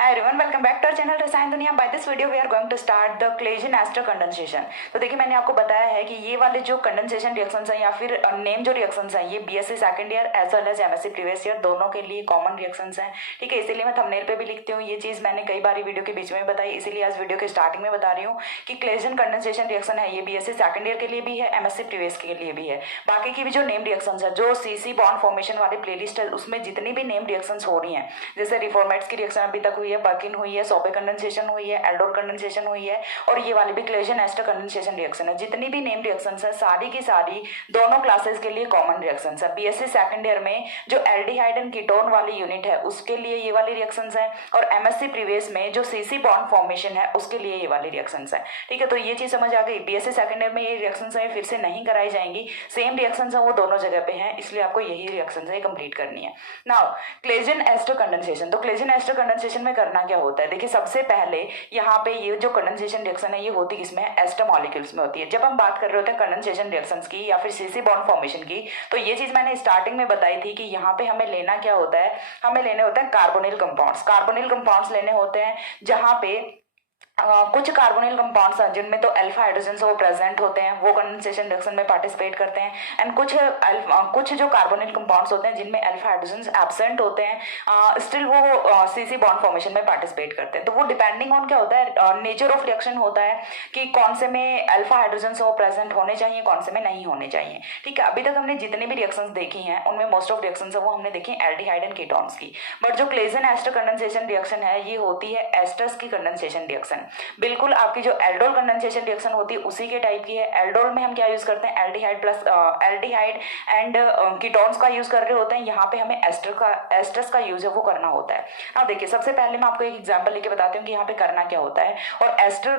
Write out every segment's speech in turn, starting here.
Hi everyone, welcome back to our channel रसायन दुनिया। By this video we are going to start the Claisen ester condensation। तो देखिए मैंने आपको बताया है कि ये वाले जो कंडेंसेशन रिएक्शंस हैं या फिर नेम जो रिएक्शंस हैं ये BSc second year as well as MSc previous year दोनों के लिए कॉमन रिएक्शंस हैं। ठीक है, इसीलिए मैं थंबनेल पे भी लिखती हूँ। ये चीज़ मैंने कई बार वीडियो के बीच में बताई, इसीलिए आज वीडियो के स्टार्टिंग में बता रही हूँ कि क्लेजन कंडेंसेशन रिएक्शन है ये बीएससी सेकंड ईयर के लिए भी है, एमएससी प्रीवियस के लिए भी है। बाकी की भी जो नेम रिएक्शंस है, जो सीसी बॉन्ड फॉर्मेशन वाली प्लेलिस्ट है, उसमें जितनी भी नेम रिएक्शंस हो रही हैं, जैसे रिफॉर्मेट्स की रिएक्शन अभी तक हुई है, बर्किन हुई है, सोपे कंडेंसेशन हुई है, एल्डोर कंडेंसेशन हुई है और ये वाली भी क्लेजन एस्टर कंडेंसेशन रिएक्शन है। जितनी भी नेम रिएक्शंस है सारी की सारी दोनों क्लासेस के लिए कॉमन रिएक्शंस है। बीएससी सेकंड ईयर में जो एल्डिहाइड एंड कीटोन वाली यूनिट है उसके लिए ये वाली रिएक्शंस है और एमएससी प्रीवियस में जो सीसी बॉन्ड फॉर्मेशन है उसके लिए ये वाली रिएक्शंस है। ठीक है, तो ये चीज समझ आ गई। बीएससी सेकंड ईयर में ये रिएक्शंस है फिर से नहीं कराई जाएंगी, सेम रिएक्शंस है वो दोनों जगह पे हैं, इसलिए आपको यही रिएक्शंस है कंप्लीट करनी है। नाउ क्लेजन एस्टर कंडेंसेशन, तो क्लेजन एस्टर कंडेंसेशन में करना क्या होता है, देखिए सबसे पहले यहाँ पे ये जो कंडेंसेशन रिएक्शन है ये होती किसमें है, एस्टर मॉलिक्यूल्स में होती है। जब हम बात कर रहे होते हैं कंडेंसेशन रिएक्शंस की या फिर सीसी बॉन्ड फॉर्मेशन की, तो ये चीज मैंने स्टार्टिंग में बताई थी कि यहाँ पे हमें लेना क्या होता है, हमें लेने होते हैं कार्बोनिल कंपाउंड्स। कार्बोनिल कंपाउंड्स लेने होते हैं जहाँ पे कुछ कार्बोनिल कंपाउंड्स हैं जिनमें तो अल्फा हाइड्रोजन वो प्रेजेंट होते हैं, वो कंडेंसेशन रिएक्शन में पार्टिसिपेट करते हैं। एंड कुछ जो कार्बोनिल कंपाउंड्स होते हैं जिनमें अल्फा हाइड्रोजन एब्सेंट होते हैं, स्टिल वो सीसी बॉन्ड फॉर्मेशन में पार्टिसिपेट करते हैं। तो वो डिपेंडिंग ऑन क्या होता है, नेचर ऑफ रिएक्शन होता है कि कौन से में अल्फा हाइड्रोजन वो प्रेजेंट होने चाहिए, कौन से में नहीं होने चाहिए। ठीक है, अभी तक हमने जितनी भी रिएक्शंस देखी हैं उनमें मोस्ट ऑफ रिएक्शंस है वो हमने देखी एल्डिहाइड एंड कीटोन्स की। बट जो क्लेजन एस्टर कंडेंसेशन रिएक्शन है ये होती है एस्टर्स की कंडेंसेशन रिएक्शन। बिल्कुल आपकी जो एल्डोल कंडेंसेशन रिएक्शन होती है उसी के टाइप की है। एल्डोल में हम क्या यूज करते हैं, aldehyde plus aldehyde and ketones का यूज कर रहे होते हैं। यहाँ पे हमें एस्टर्स का यूज है वो करना होता है। अब देखिए सबसे पहले मैं आपको एक एग्जांपल लेके बताती हूँ कि यहाँ पे करना क्या होता है और एस्टर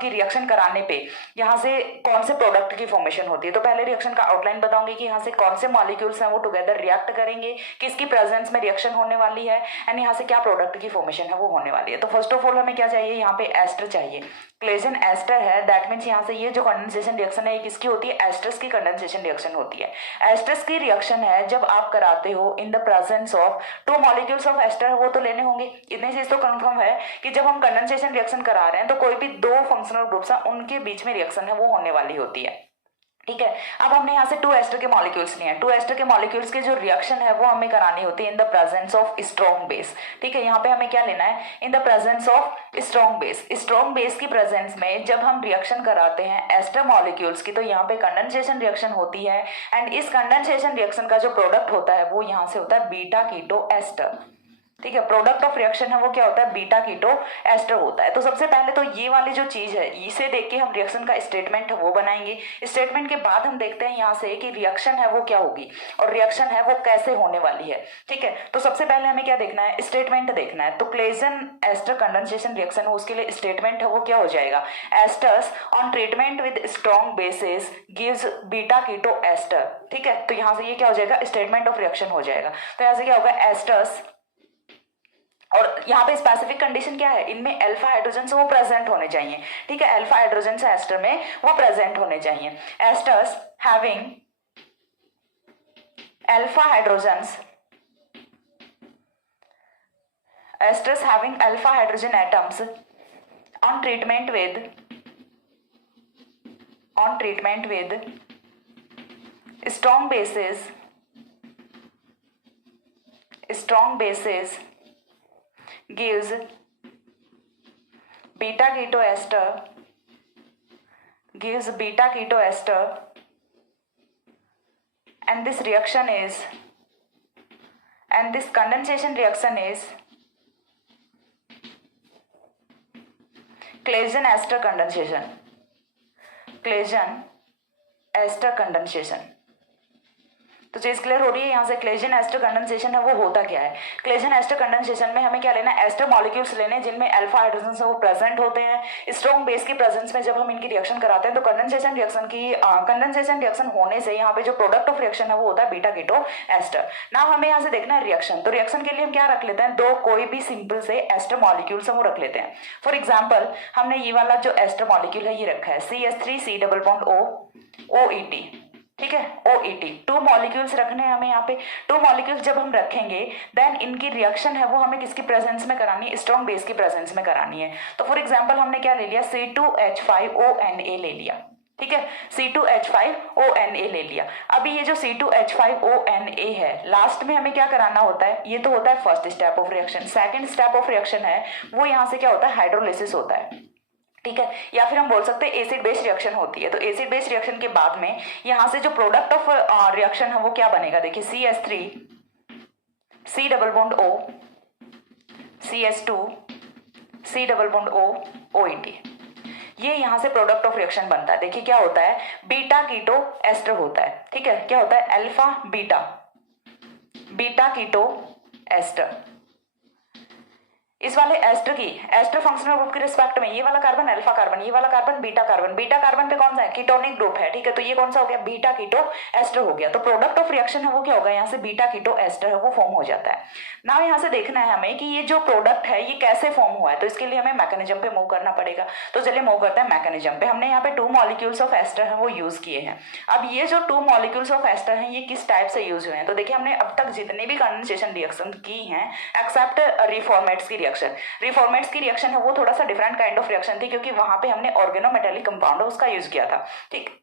की रिएक्शन कराने पे यहाँ से कौन से प्रोडक्ट की फॉर्मेशन होती है। तो पहले रिएक्शन का आउटलाइन बताऊंगी कि यहाँ से कौन से मॉलिक्यूल्स हैं वो टुगेदर रिएक्ट करेंगे, किसकी प्रेजेंस में रिएक्शन होने वाली है एंड यहाँ से क्या प्रोडक्ट की फॉर्मेशन है वो होने वाली है। तो फर्स्ट ऑफ ऑल हमें क्या चाहिए, यहाँ पे एस्टर चाहिए। क्लेजन एस्टर है, दैट मीन्स यहाँ से ये जो कंडेंसेशन रिएक्शन है किसकी होती है, एस्टर्स की कंडेंसेशन रिएक्शन होती है। एस्टर्स की रिएक्शन है जब आप कराते हो in the presence of two molecules of ester, वो तो लेने होंगे। इतनी चीज तो कंफर्म है कि जब हम कंडेंसेशन रिएक्शन करा रहे हैं तो कोई भी दो फंक्शनल ग्रुप्स हैं उनके बीच में रिएक्शन है वो होने वाली होती है। ठीक है, अब हमने यहाँ से टू एस्टर के मॉलिक्यूल्स लिए हैं। टू एस्टर के मॉलिक्यूल्स की जो रिएक्शन है वो हमें करानी होती है इन the presence of strong base. ठीक है, यहाँ पे हमें क्या लेना है, इन the presence of strong base. Strong base की प्रेजेंस में जब हम रिएक्शन कराते हैं एस्टर मॉलिक्यूल्स की तो यहाँ पे कंडेंसेशन रिएक्शन होती है एंड इस कंडेंसेशन रिएक्शन का जो प्रोडक्ट होता है वो यहाँ से होता है बीटा कीटो एस्टर। ठीक है, प्रोडक्ट ऑफ रिएक्शन है वो क्या होता है, बीटा कीटो एस्टर होता है। तो सबसे पहले तो ये वाली जो चीज है इसे देख के हम रिएक्शन का स्टेटमेंट है वो बनाएंगे। स्टेटमेंट के बाद हम देखते हैं यहाँ से कि रिएक्शन है वो क्या होगी और रिएक्शन है वो कैसे होने वाली है। ठीक है, तो सबसे पहले हमें क्या देखना है, स्टेटमेंट देखना है। तो क्लेजन एस्टर कंडेंसेशन रिएक्शन है उसके लिए स्टेटमेंट है वो क्या हो जाएगा, esters on treatment with strong bases gives beta keto ester. ठीक है, तो यहाँ से ये क्या हो जाएगा, स्टेटमेंट ऑफ रिएक्शन हो जाएगा। तो यहाँ से क्या होगा, एस्टर्स, और यहाँ पे स्पेसिफिक कंडीशन क्या है, इनमें अल्फा हाइड्रोजन वो प्रेजेंट होने चाहिए। ठीक है, अल्फा हाइड्रोजन एस्टर में वो प्रेजेंट होने चाहिए। Asters having alpha hydrogen, asters having alpha hydrogen atoms on treatment with strong basis gives beta keto ester and this condensation reaction is Claisen ester condensation। तो चीज क्लियर हो रही है। यहाँ से क्लेजन एस्टर कंडेंसेशन है वो होता क्या है, क्लेजन एस्टर कंडेंसेशन में हमें क्या लेना है, एस्टर मॉलिक्यूल्स लेने जिनमें अल्फा हाइड्रोजन वो प्रेजेंट होते हैं। स्ट्रॉन्ग बेस की प्रेजेंस में जब हम इनकी रिएक्शन कराते हैं तो कंडेंसेशन रिएक्शन होने से यहाँ पे जो प्रोडक्ट ऑफ रिएक्शन है वो होता है बीटा कीटो एस्टर। ना हमें यहाँ से देखना है रिएक्शन, तो रिएक्शन के लिए हम क्या रख लेते हैं, दो कोई भी सिंपल से एस्टर मॉलिक्यूल्स वो रख लेते हैं। फॉर एग्जाम्पल हमने ये वाला जो एस्टर मॉलिक्यूल है ये रखा है CH3 C double bond OET। ठीक है, OET, 2 मॉलिक्यूल्स रखने हैं हमें यहाँ पे। 2 मॉलिक्यूल्स जब हम रखेंगे देन इनकी रिएक्शन है वो हमें किसकी प्रेजेंस में करानी है, स्ट्रॉन्ग बेस की प्रेजेंस में करानी है। तो फॉर एग्जांपल हमने क्या ले लिया, C2H5ONA ले लिया, ठीक है, C2H5ONA ले लिया। अभी ये जो C2H5ONA है लास्ट में हमें क्या कराना होता है, ये तो होता है first step of reaction. Second step of reaction है वो यहाँ से क्या होता है, हाइड्रोलिसिस होता है, ठीक है, या फिर हम बोल सकते हैं एसिड बेस रिएक्शन होती है। तो एसिड बेस रिएक्शन के बाद में यहां से जो प्रोडक्ट ऑफ रिएक्शन है वो क्या बनेगा, देखिए CH3 C double bond O CH2 C double bond O OET, ये यहां से प्रोडक्ट ऑफ रिएक्शन बनता है। देखिए क्या होता है, बीटा कीटो एस्टर होता है, ठीक है, क्या होता है, alpha beta, beta keto ester. इस वाले एस्टर की एस्टर फंक्शनल ग्रुप के रिस्पेक्ट में ये वाला कार्बन अल्फा कार्बन, ये वाला carbon beta carbon, beta carbon पे कौन सा है, कीटोनिक ग्रुप है, ठीक है, तो ये कौन सा हो गया, बीटा कीटो एस्टर हो गया। तो प्रोडक्ट ऑफ रिएक्शन है वो क्या होगा, यहाँ से बीटा कीटो एस्टर है वो फॉर्म हो जाता है। नाउ यहाँ से देखना है हमें कि ये जो प्रोडक्ट है ये कैसे फॉर्म हुआ है, तो इसके लिए हमें मैकेनिज्म पे मूव करना पड़ेगा। तो चलिए मूव करते हैं मैकेनिज्म पे। हमने यहाँ पे 2 मॉलिक्यूल्स ऑफ एस्टर है वो यूज किए हैं। अब ये जो 2 मॉलिक्यूल्स ऑफ एस्टर हैं ये किस टाइप से यूज हुए हैं, तो देखिए हमने अब तक जितनी भी कंडेंसेशन रिएक्शन की हैं एक्सेप्ट रिफॉर्मेट्स की रिफॉर्मेट्स की रिएक्शन है वो थोड़ा सा डिफरेंट काइंड ऑफ रिएक्शन थी, क्योंकि वहां पे हमने ऑर्गेनोमेटेलिक कंपाउंड उसका यूज किया था, ठीक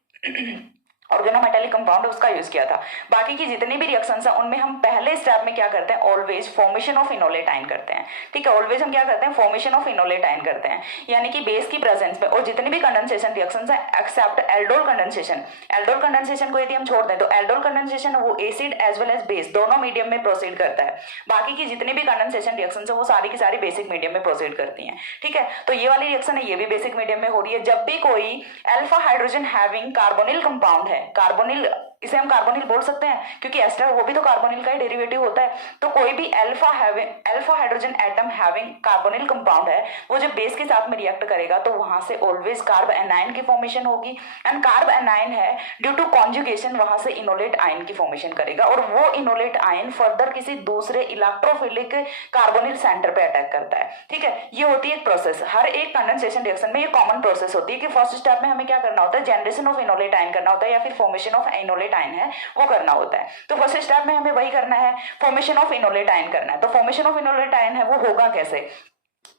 ऑर्गेनोमेटेलिक कंपाउंड उसका यूज किया था। बाकी की जितनी भी रिएक्शंस हैं उनमें हम पहले स्टेप में क्या करते हैं, always formation of enolate ion करते हैं, ठीक है, ऑलवेज हम क्या करते हैं, फॉर्मेशन ऑफ इनोलेट आयन करते हैं, यानी कि बेस की प्रेजेंस में। और जितनी भी कंडेंसेशन रिएक्शंस हैं except aldol condensation, aldol condensation को यदि हम छोड़ दें तो एल्डोल कंडेंसेशन वो acid as well as base दोनों मीडियम में प्रोसीड करता है। बाकी की जितनी भी कंडेंसेशन रिएक्शंस है वो सारी की सारी बेसिक मीडियम में प्रोसीड करती हैं, ठीक है। तो ये वाली रिएक्शन है ये भी बेसिक मीडियम में हो रही है। जब भी कोई alpha hydrogen having carbonyl compound है, कार्बोनिल इसे हम कार्बोनिल बोल सकते हैं क्योंकि एस्टर वो भी तो कार्बोनिल का ही डेरिवेटिव होता है। तो कोई भी alpha hydrogen atom having carbonyl compound है वो जब बेस के साथ में रिएक्ट करेगा तो वहां से ऑलवेज कार्ब एनायन की फॉर्मेशन होगी, एंड कार्ब एनायन है ड्यू टू कॉन्जुगेशन वहां से इनोलेट आयन की फॉर्मेशन करेगा, और वो इनोलेट आयन फर्दर किसी दूसरे इलेक्ट्रोफिलिक कार्बोनिल सेंटर पे अटैक करता है, ठीक है। ये होती है एक प्रोसेस, हर एक कंडेंसेशन रिएक्शन में ये कॉमन प्रोसेस होती है कि फर्स्ट स्टेप में हमें क्या करना होता है, जनरेशन ऑफ इनोलेट आयन करना होता है या फिर फॉर्मेशन ऑफ इनोलेट आयन है वो करना होता है। तो फर्स्ट स्टेप में हमें वही करना है, फॉर्मेशन ऑफ इनोलेट आयन करना है। तो फॉर्मेशन ऑफ इनोलेट आयन है वो होगा कैसे,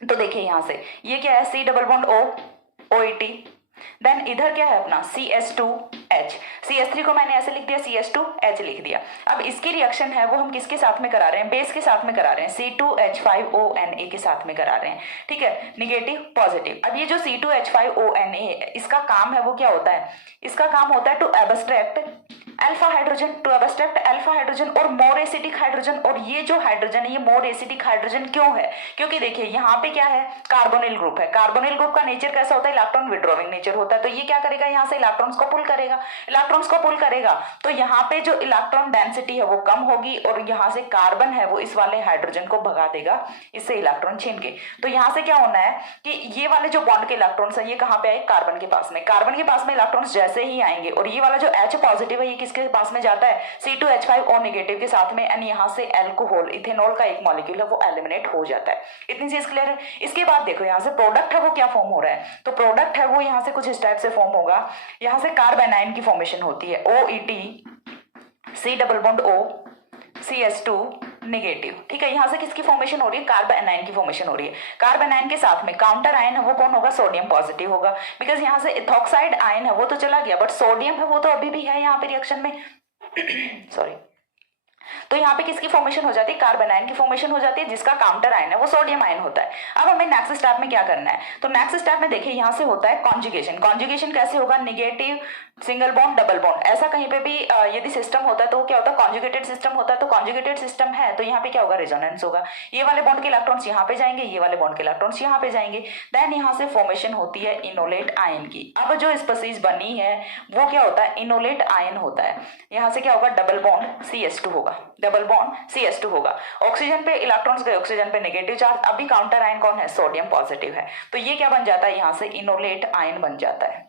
तो देखिए यहां से ये क्या है, C double bond O OET, then इधर क्या है अपना CH2H, CH3 को मैंने ऐसे लिख दिया, CH2H लिख दिया। अब इसकी रिएक्शन है वो हम किसके साथ में करा रहे हैं, बेस के साथ में करा रहे हैं, C2H5ONA के साथ में करा रहे हैं, ठीक है, निगेटिव पॉजिटिव। अब ये जो C2H5ONA है इसका काम है वो क्या होता है, इसका काम होता है to abstract alpha hydrogen, to abstract alpha hydrogen और मोर एसिडिक हाइड्रोजन। और ये जो हाइड्रोजन है ये मोर एसिडिक हाइड्रोजन क्यों है, क्योंकि देखिए यहाँ पे क्या है, कार्बोनिल ग्रुप है। कार्बोनिल ग्रुप का नेचर कैसा होता है, इलेक्ट्रॉन विड्रॉविंग नेचर होता है। तो ये क्या करेगा, यहाँ से इलेक्ट्रॉन्स को पुल करेगा, इलेक्ट्रॉन्स को पुल करेगा तो यहाँ पे जो इलेक्ट्रॉन डेंसिटी है वो कम होगी, और यहाँ से कार्बन है वो इस वाले हाइड्रोजन को भगा देगा इससे इलेक्ट्रॉन छीन के। तो यहाँ से क्या होना है कि ये वाले जो बॉन्ड के इलेक्ट्रॉन्स है ये कहाँ पे आए, कार्बन के पास में। कार्बन के पास में इलेक्ट्रॉन्स जैसे ही आएंगे और ये वाला जो H पॉजिटिव है ये किसके पास में जाता है, C2H5O नेगेटिव के साथ में, एंड यहाँ से अल्कोहल इथेनॉल का एक मॉलिक्यूल है वो एलिमिनेट हो जाता है। इतनी चीज क्लियर है। इसके बाद देखो यहाँ से प्रोडक्ट है वो क्या फॉर्म हो रहा है, तो प्रोडक्ट है वो यहाँ से कुछ इस टाइप से फॉर्म होगा, यहाँ से कार्ब एनायन की फॉर्मेशन होती है, OET C double bond O CH2 negative, ठीक है। यहाँ से किसकी फॉर्मेशन हो रही है, कार्ब एनायन की फॉर्मेशन हो रही है। कार्ब एनायन के साथ में काउंटर आयन है वो कौन होगा, सोडियम पॉजिटिव होगा, बिकॉज यहाँ से इथॉक्साइड आयन है वो तो चला गया बट सोडियम है वो तो अभी भी है यहाँ पे रिएक्शन में सॉरी। तो यहाँ पे किसकी फॉर्मेशन हो जाती है, कार्बन आयन की फॉर्मेशन हो जाती है, जिसका काउंटर आयन है वो सोडियम आयन होता है। अब हमें नेक्स्ट स्टेप में क्या करना है, तो नेक्स्ट स्टेप में देखिए यहाँ से होता है कॉन्जुगेशन। कॉन्जुगेशन कैसे होगा, negative single bond double bond, ऐसा कहीं पे भी यदि सिस्टम होता है तो क्या होता है, कॉन्जुगेटेड सिस्टम होता है। तो कॉन्जुगेटेड सिस्टम है तो यहाँ पे क्या होगा, रेजोनेंस होगा, ये वाले बॉन्ड के इलेक्ट्रॉन्स यहाँ पे जाएंगे, ये वाले बॉन्ड के इलेक्ट्रॉन्स यहाँ पे जाएंगे, देन यहाँ से फॉर्मेशन होती है इनोलेट आयन की। अब जो स्पीसीज बनी है वो क्या होता है, इनोलेट आयन होता है। यहाँ से क्या होगा, डबल बॉन्ड CH2 होगा, डबल बॉन्ड CH2 होगा, ऑक्सीजन पे इलेक्ट्रॉन्स गए, ऑक्सीजन पे नेगेटिव चार्ज, अभी काउंटर आयन कौन है, सोडियम पॉजिटिव है। तो ये क्या बन जाता है, यहाँ से इनोलेट आयन बन जाता है,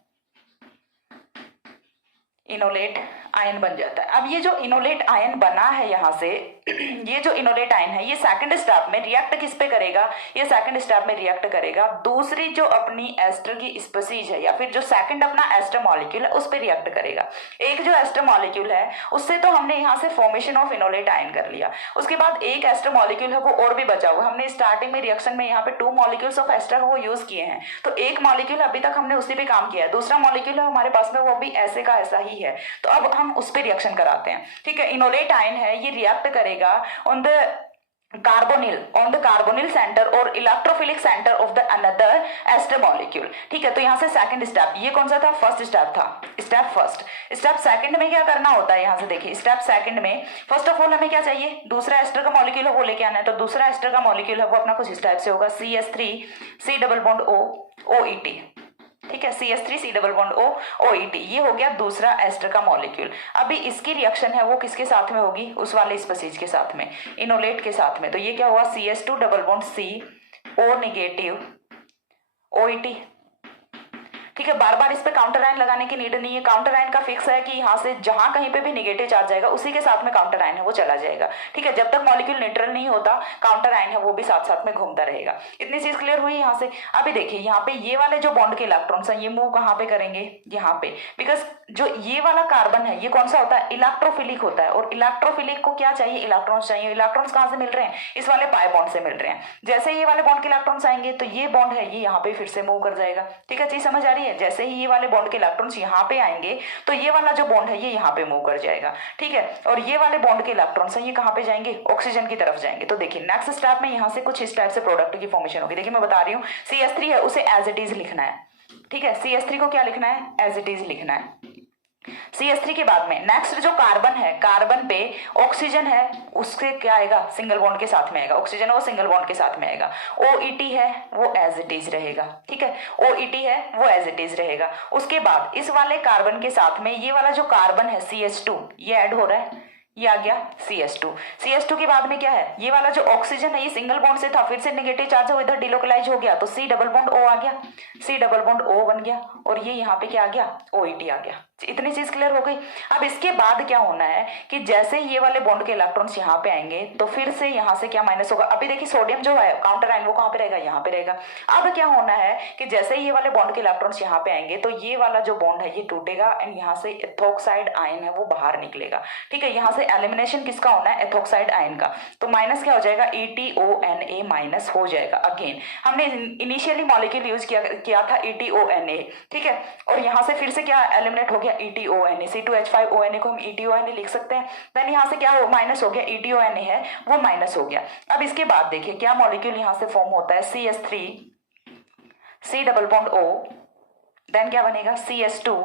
इनोलेट आयन बन जाता है। अब ये जो इनोलेट आयन बना है यहाँ से ये जो इनोलेट आयन है ये सेकंड स्टेप में रिएक्ट किस पे करेगा, ये सेकंड स्टेप में रिएक्ट करेगा दूसरी जो अपनी एस्टर की स्पीसीज है या फिर जो सेकंड अपना एस्टर मॉलिक्यूल है उस पे रिएक्ट करेगा। एक जो एस्टर मॉलिक्यूल है उससे तो हमने यहाँ से फॉर्मेशन ऑफ इनोलेट आयन कर लिया, उसके बाद एक एस्टर मॉलिक्यूल है वो और भी बचा हुआ। हमने स्टार्टिंग में रिएक्शन में यहाँ पे 2 मॉलिक्यूल्स ऑफ एस्टर वो यूज किए हैं, तो एक मॉलिक्यूल अभी तक हमने उसी पे काम किया है, दूसरा मॉलिक्यूल है हमारे पास में वो भी ऐसे का ऐसा ही है, तो अब हम उस पर रिएक्शन कराते हैं। ठीक है, इनोलेट आयन है ये रिएक्ट करेगा ऑन द कार्बोनिल सेंटर और electrophilic centre of the another ester molecule. ठीक है, तो यहाँ से सेकंड स्टेप, ये कौन सा था, फर्स्ट स्टेप था, स्टेप फर्स्ट। स्टेप सेकंड में क्या करना होता है, यहाँ से देखिए स्टेप सेकंड में फर्स्ट ऑफ ऑल हमें क्या चाहिए, दूसरा एस्टर का मॉलिक्यूल है वो लेके आना है, तो दूसरा एस्टर का मॉलिक्यूल है वो अपना कुछ इस टाइप से होगा, CH3 C double bond O OET। ठीक है, CH3 C double bond O OET, ये हो गया दूसरा एस्टर का मॉलिक्यूल। अभी इसकी रिएक्शन है वो किसके साथ में होगी, उस वाले स्पीसीज के साथ में, इनोलेट के साथ में, तो ये क्या हुआ CH2 double bond C O negative OET। ठीक है, बार बार इस पे काउंटर आयन लगाने की नीड नहीं है, काउंटर आयन का फिक्स है कि यहाँ से जहां कहीं पे भी नेगेटिव चार्ज जाएगा उसी के साथ में काउंटर आयन है वो चला जाएगा। ठीक है, जब तक मॉलिक्यूल न्यूट्रल नहीं होता काउंटर आयन है वो भी साथ साथ में घूमता रहेगा। इतनी चीज क्लियर हुई यहाँ से। अभी देखिए यहाँ पे ये वाले जो बॉन्ड के इलेक्ट्रॉन्स हैं ये मूव कहाँ पे करेंगे, यहाँ पे, बिकॉज जो ये वाला कार्बन है ये कौन सा होता है, इलेक्ट्रोफिलिक होता है, और इलेक्ट्रोफिलिक को क्या चाहिए, इलेक्ट्रॉन्स चाहिए। इलेक्ट्रॉन्स कहाँ से मिल रहे हैं, इस वाले पाई बॉन्ड से मिल रहे हैं। जैसे ये वाले बॉन्ड के इलेक्ट्रॉन्स आएंगे तो ये बॉन्ड है ये यहाँ पे फिर से मूव कर जाएगा। ठीक है, चीज समझ आ रही है, जैसे ही ये वाले बॉन्ड के इलेक्ट्रॉन्स यहाँ पे आएंगे तो ये वाला जो बॉन्ड है ये यहाँ पे मूव कर जाएगा। ठीक है, और ये वाले बॉन्ड के इलेक्ट्रॉन्स हैं ये कहाँ पे जाएंगे, ऑक्सीजन की तरफ जाएंगे। तो देखिए नेक्स्ट स्टेप में यहाँ से कुछ इस टाइप से प्रोडक्ट की फॉर्मेशन होगी। देखिए मैं बता रही हूँ CH3 है उसे एज इट इज लिखना है। ठीक है, CH3 को क्या लिखना है, एज इट इज लिखना है। CH3 के बाद में नेक्स्ट जो कार्बन है, कार्बन पे ऑक्सीजन है उससे क्या आएगा, सिंगल बॉन्ड के साथ में आएगा, ऑक्सीजन वो सिंगल बॉन्ड के साथ में आएगा। OET है वो एज इट इज रहेगा। ठीक है, OET है वो एज इट इज रहेगा। उसके बाद इस वाले कार्बन के साथ में ये वाला जो कार्बन है CH2 ये ऐड हो रहा है, ये आ गया CH2। CH2 के बाद में क्या है, ये वाला जो ऑक्सीजन है ये सिंगल बॉन्ड से था फिर से नेगेटिव चार्ज हो इधर डिलोकलाइज हो गया तो C डबल बॉन्ड O आ गया, C डबल बॉन्ड O बन गया, और ये यहाँ पे क्या आ गया, OET आ गया। इतनी चीज क्लियर हो गई। अब इसके बाद क्या होना है कि जैसे ये वाले बॉन्ड के इलेक्ट्रॉन्स यहाँ पे आएंगे तो फिर से यहाँ से क्या माइनस होगा। अभी देखिए सोडियम जो है काउंटर आयन वो कहाँ पे रहेगा, यहाँ पे रहेगा। अब क्या होना है कि जैसे ये वाले बॉन्ड के इलेक्ट्रॉन्स यहाँ पे आएंगे तो ये वाला जो बॉन्ड है ये टूटेगा एंड यहाँ से एथोक्साइड आयन है वो बाहर निकलेगा। ठीक है, यहाँ से एलिमिनेशन किसका होना है, एथोक्साइड आयन का, तो माइनस क्या हो जाएगा, ETONA माइनस हो जाएगा। अगेन हमने इनिशियली मॉलिक्यूल यूज किया था ETONA। ठीक है, और यहाँ से फिर से क्या एलिमिनेट हो गया, ETONA, C2H5ONA को हम ETONA लिख सकते हैं। देन यहाँ से क्या हो, माइनस हो गया, ETONA है वो माइनस हो गया। अब इसके बाद देखिए क्या मॉलिक्यूल यहाँ से फॉर्म होता है, CH3 C double bond O, then क्या बनेगा CH2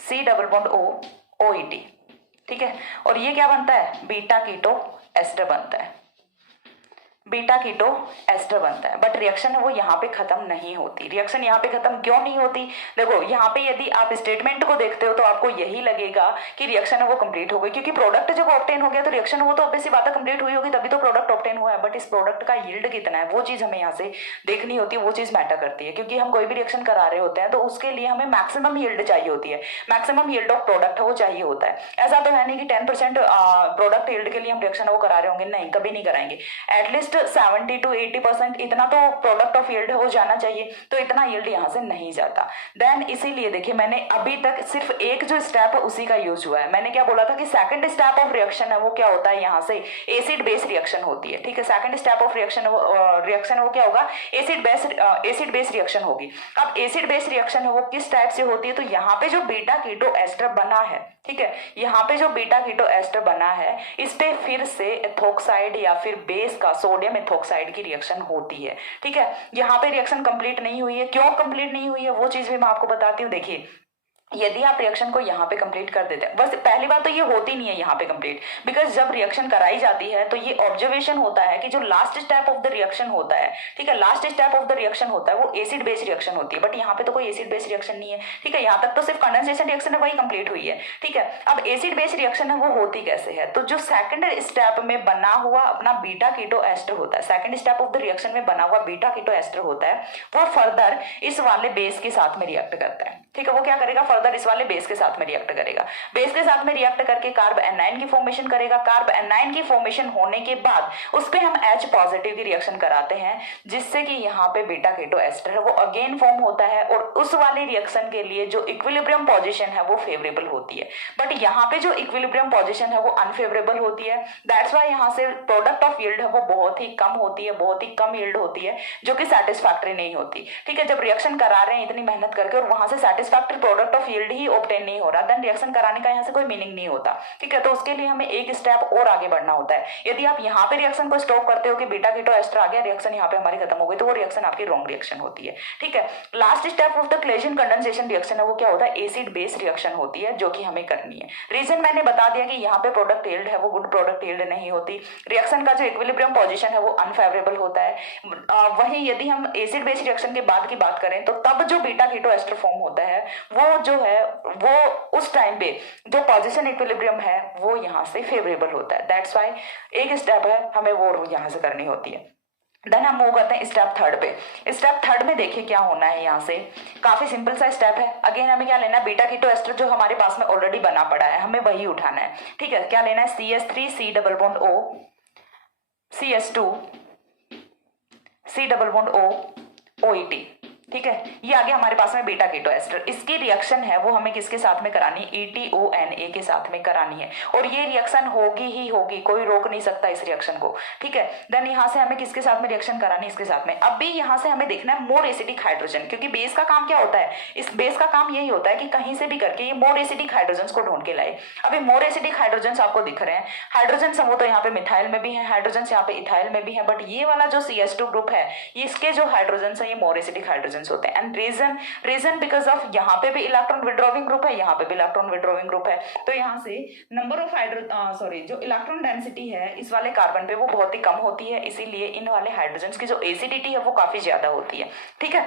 C double bond O OET। ठीक है, और ये क्या बनता है, बीटा कीटो एस्टर बनता है, बीटा कीटो एस्टर बनता है। बट रिएक्शन है वो यहाँ पे खत्म नहीं होती। रिएक्शन यहाँ पे खत्म क्यों नहीं होती, देखो यहाँ पे यदि आप स्टेटमेंट को देखते हो तो आपको यही लगेगा कि रिएक्शन है वो कंप्लीट हो गई, क्योंकि प्रोडक्ट जब ऑब्टेन हो गया तो रिएक्शन वो तो ऑब्वियसली बात है कंप्लीट हुई होगी तभी तो प्रोडक्ट ऑब्टेन हुआ है। बट इस प्रोडक्ट का यील्ड कितना है वो चीज हमें यहाँ से देखनी होती है, वो चीज मैटर करती है, क्योंकि हम कोई भी रिएक्शन करा रहे होते हैं तो उसके लिए हमें मैक्सिमम यील्ड चाहिए होती है, मैक्सिमम यील्ड ऑफ प्रोडक्ट है वो चाहिए होता है। ऐसा तो है नहीं कि 10% प्रोडक्ट यील्ड के लिए हम रिएक्शन वो करा रहे होंगे, नहीं कभी नहीं कराएंगे। एटलीस्ट 70 to 80% इतना तो प्रोडक्ट ऑफ यील्ड हो जाना चाहिए, तो इतना यील्ड यहाँ से नहीं जाता। देन इसीलिए देखिए मैंने अभी तक सिर्फ एक जो स्टेप है उसी का यूज हुआ है। मैंने क्या बोला था कि सेकंड स्टेप ऑफ रिएक्शन है वो क्या होता है, यहाँ से एसिड बेस रिएक्शन होती है। ठीक है, सेकंड स्टेप ऑफ रिएक्शन वो क्या होगा, एसिड बेस रिएक्शन होगी। अब एसिड बेस रिएक्शन है वो किस टाइप से होती है, तो यहाँ पे जो बीटा कीटो एस्टर बना है, ठीक है, यहाँ पे जो बीटा कीटो एस्टर बना है इस पे फिर से एथोक्साइड या फिर बेस का सोडियम एथोक्साइड की रिएक्शन होती है। ठीक है, यहाँ पे रिएक्शन कंप्लीट नहीं हुई है, क्यों कंप्लीट नहीं हुई है वो चीज भी मैं आपको बताती हूँ। देखिए यदि आप रिएक्शन को यहाँ पे कंप्लीट कर देते हैं, बस पहली बात तो ये होती नहीं है यहाँ पे कंप्लीट, बिकॉज जब रिएक्शन कराई जाती है तो ये ऑब्जर्वेशन होता है कि जो last step of the reaction होता है, ठीक है, last step of the reaction होता है वो एसिड बेस रिएक्शन होती है। बट यहाँ पे तो कोई एसिड बेस रिएक्शन नहीं है। ठीक है, यहाँ तक तो सिर्फ कंडेंसेशन रिएक्शन है वही कंप्लीट हुई है। ठीक है, अब एसिड बेस रिएक्शन है वो होती कैसे है, तो जो सेकंड स्टेप में बना हुआ अपना बीटा कीटो एस्टर होता है, second step of the reaction में बना हुआ बीटा कीटो एस्टर होता है, वो फर्दर इस वाले बेस के साथ में रिएक्ट करता है। ठीक है, वो क्या करेगा, फर्दर फर्दर इस वाले बेस के साथ में रिएक्ट करेगा। बेस के साथ में रिएक्ट करके कार्ब एनाइन की फॉर्मेशन करेगा। कार्ब एनाइन की फॉर्मेशन होने के बाद उस पे हम H पॉजिटिव की रिएक्शन कराते हैं, जिससे कि यहाँ पे बीटा कीटो एस्टर है वो अगेन फॉर्म होता है और उस वाले रिएक्शन के लिए जो इक्विलिब्रियम पोजीशन है वो फेवरेबल होती है। बट यहाँ पे जो इक्विलिब्रियम पोजीशन है वो अनफेवरेबल होती है। दैट्स वाई यहाँ से प्रोडक्ट ऑफ यील्ड है वो बहुत ही कम होती है, बहुत ही कम यील्ड होती है, जो कि सेटिस्फैक्टरी नहीं होती। ठीक है, जब रिएक्शन करा रहे हैं इतनी मेहनत करके और वहां से satisfactory product of yield he obtain नहीं हो रहा, देन रिएक्शन कराने का यहाँ से कोई मीनिंग नहीं होता। ठीक है, तो उसके लिए हमें एक स्टेप और आगे बढ़ना होता है। यदि आप यहाँ पे रिएक्शन को स्टॉप करते हो कि बीटा कीटो एस्टर आ गया, रिएक्शन यहाँ पे हमारी खत्म हो गई, तो वो रिएक्शन आपकी रॉन्ग रिएक्शन होती है। ठीक है, last step of the Claisen condensation reaction है वो क्या होता है, एसिड बेस रिएक्शन होती है, जो कि हमें करनी है। रीजन मैंने बता दिया कि यहाँ पे प्रोडक्ट यील्ड है वो गुड प्रोडक्ट यील्ड नहीं होती, रिएक्शन का जो इक्विलिब्रियम पोजीशन है वो अनफेवरेबल होता है। वहीं यदि हम एसिड बेस रिएक्शन के बाद की बात करें तो तब जो बीटा कीटो एस्टर फॉर्म होता है वो जो है वो उस टाइम पे जो पोजीशन इक्विलिब्रियम है वो यहाँ से फेवरेबल होता है। दैट्स वाई एक स्टेप है हमें वो यहाँ से करनी होती है। देन हम मूव करते हैं स्टेप थर्ड पे। स्टेप थर्ड में देखिए क्या होना है, यहाँ से काफी सिंपल सा स्टेप है। अगेन हमें क्या लेना है, बीटा कीटो एस्टर जो हमारे पास में ऑलरेडी बना पड़ा है हमें वही उठाना है। ठीक है, क्या लेना है, CS3 C double bond O CS2 C double bond O OET। ठीक है, ये आगे हमारे पास में बीटा कीटो एस्टर, इसकी रिएक्शन है वो हमें किसके साथ में करानी है, ETONA के साथ में करानी है और ये रिएक्शन होगी ही होगी, कोई रोक नहीं सकता इस रिएक्शन को। ठीक है, देन यहाँ से हमें किसके साथ में रिएक्शन करानी है, इसके साथ में। अब भी यहाँ से हमें देखना है मोर एसिडिक हाइड्रोजन, क्योंकि बेस का काम क्या होता है, इस बेस का काम यही होता है कि कहीं से भी करके ये मोर एसिडिक हाइड्रोजन को ढूंढ के लाए। अभी मोर एसिडिक हाइड्रोजन आपको दिख रहे हैं, हाइड्रोजन समूह तो यहाँ पे मिथाइल में भी है, हाइड्रोजन यहाँ पे इथाइल में भी है, बट ये वाला जो CS2 ग्रुप है इसके जो हाइड्रोजन है ये मोर एसिडिक हाइड्रोजन होते हैं। एंड रीजन बिकॉज ऑफ यहाँ पे भी इलेक्ट्रॉन विड्रॉविंग ग्रुप है, यहाँ पे भी इलेक्ट्रॉन विड्रॉविंग ग्रुप है, तो यहाँ से नंबर ऑफ जो इलेक्ट्रॉन डेंसिटी है इस वाले कार्बन पे वो बहुत ही कम होती है, इसीलिए इन वाले हाइड्रोजन की जो एसिडिटी है वो काफी ज्यादा होती है। ठीक है,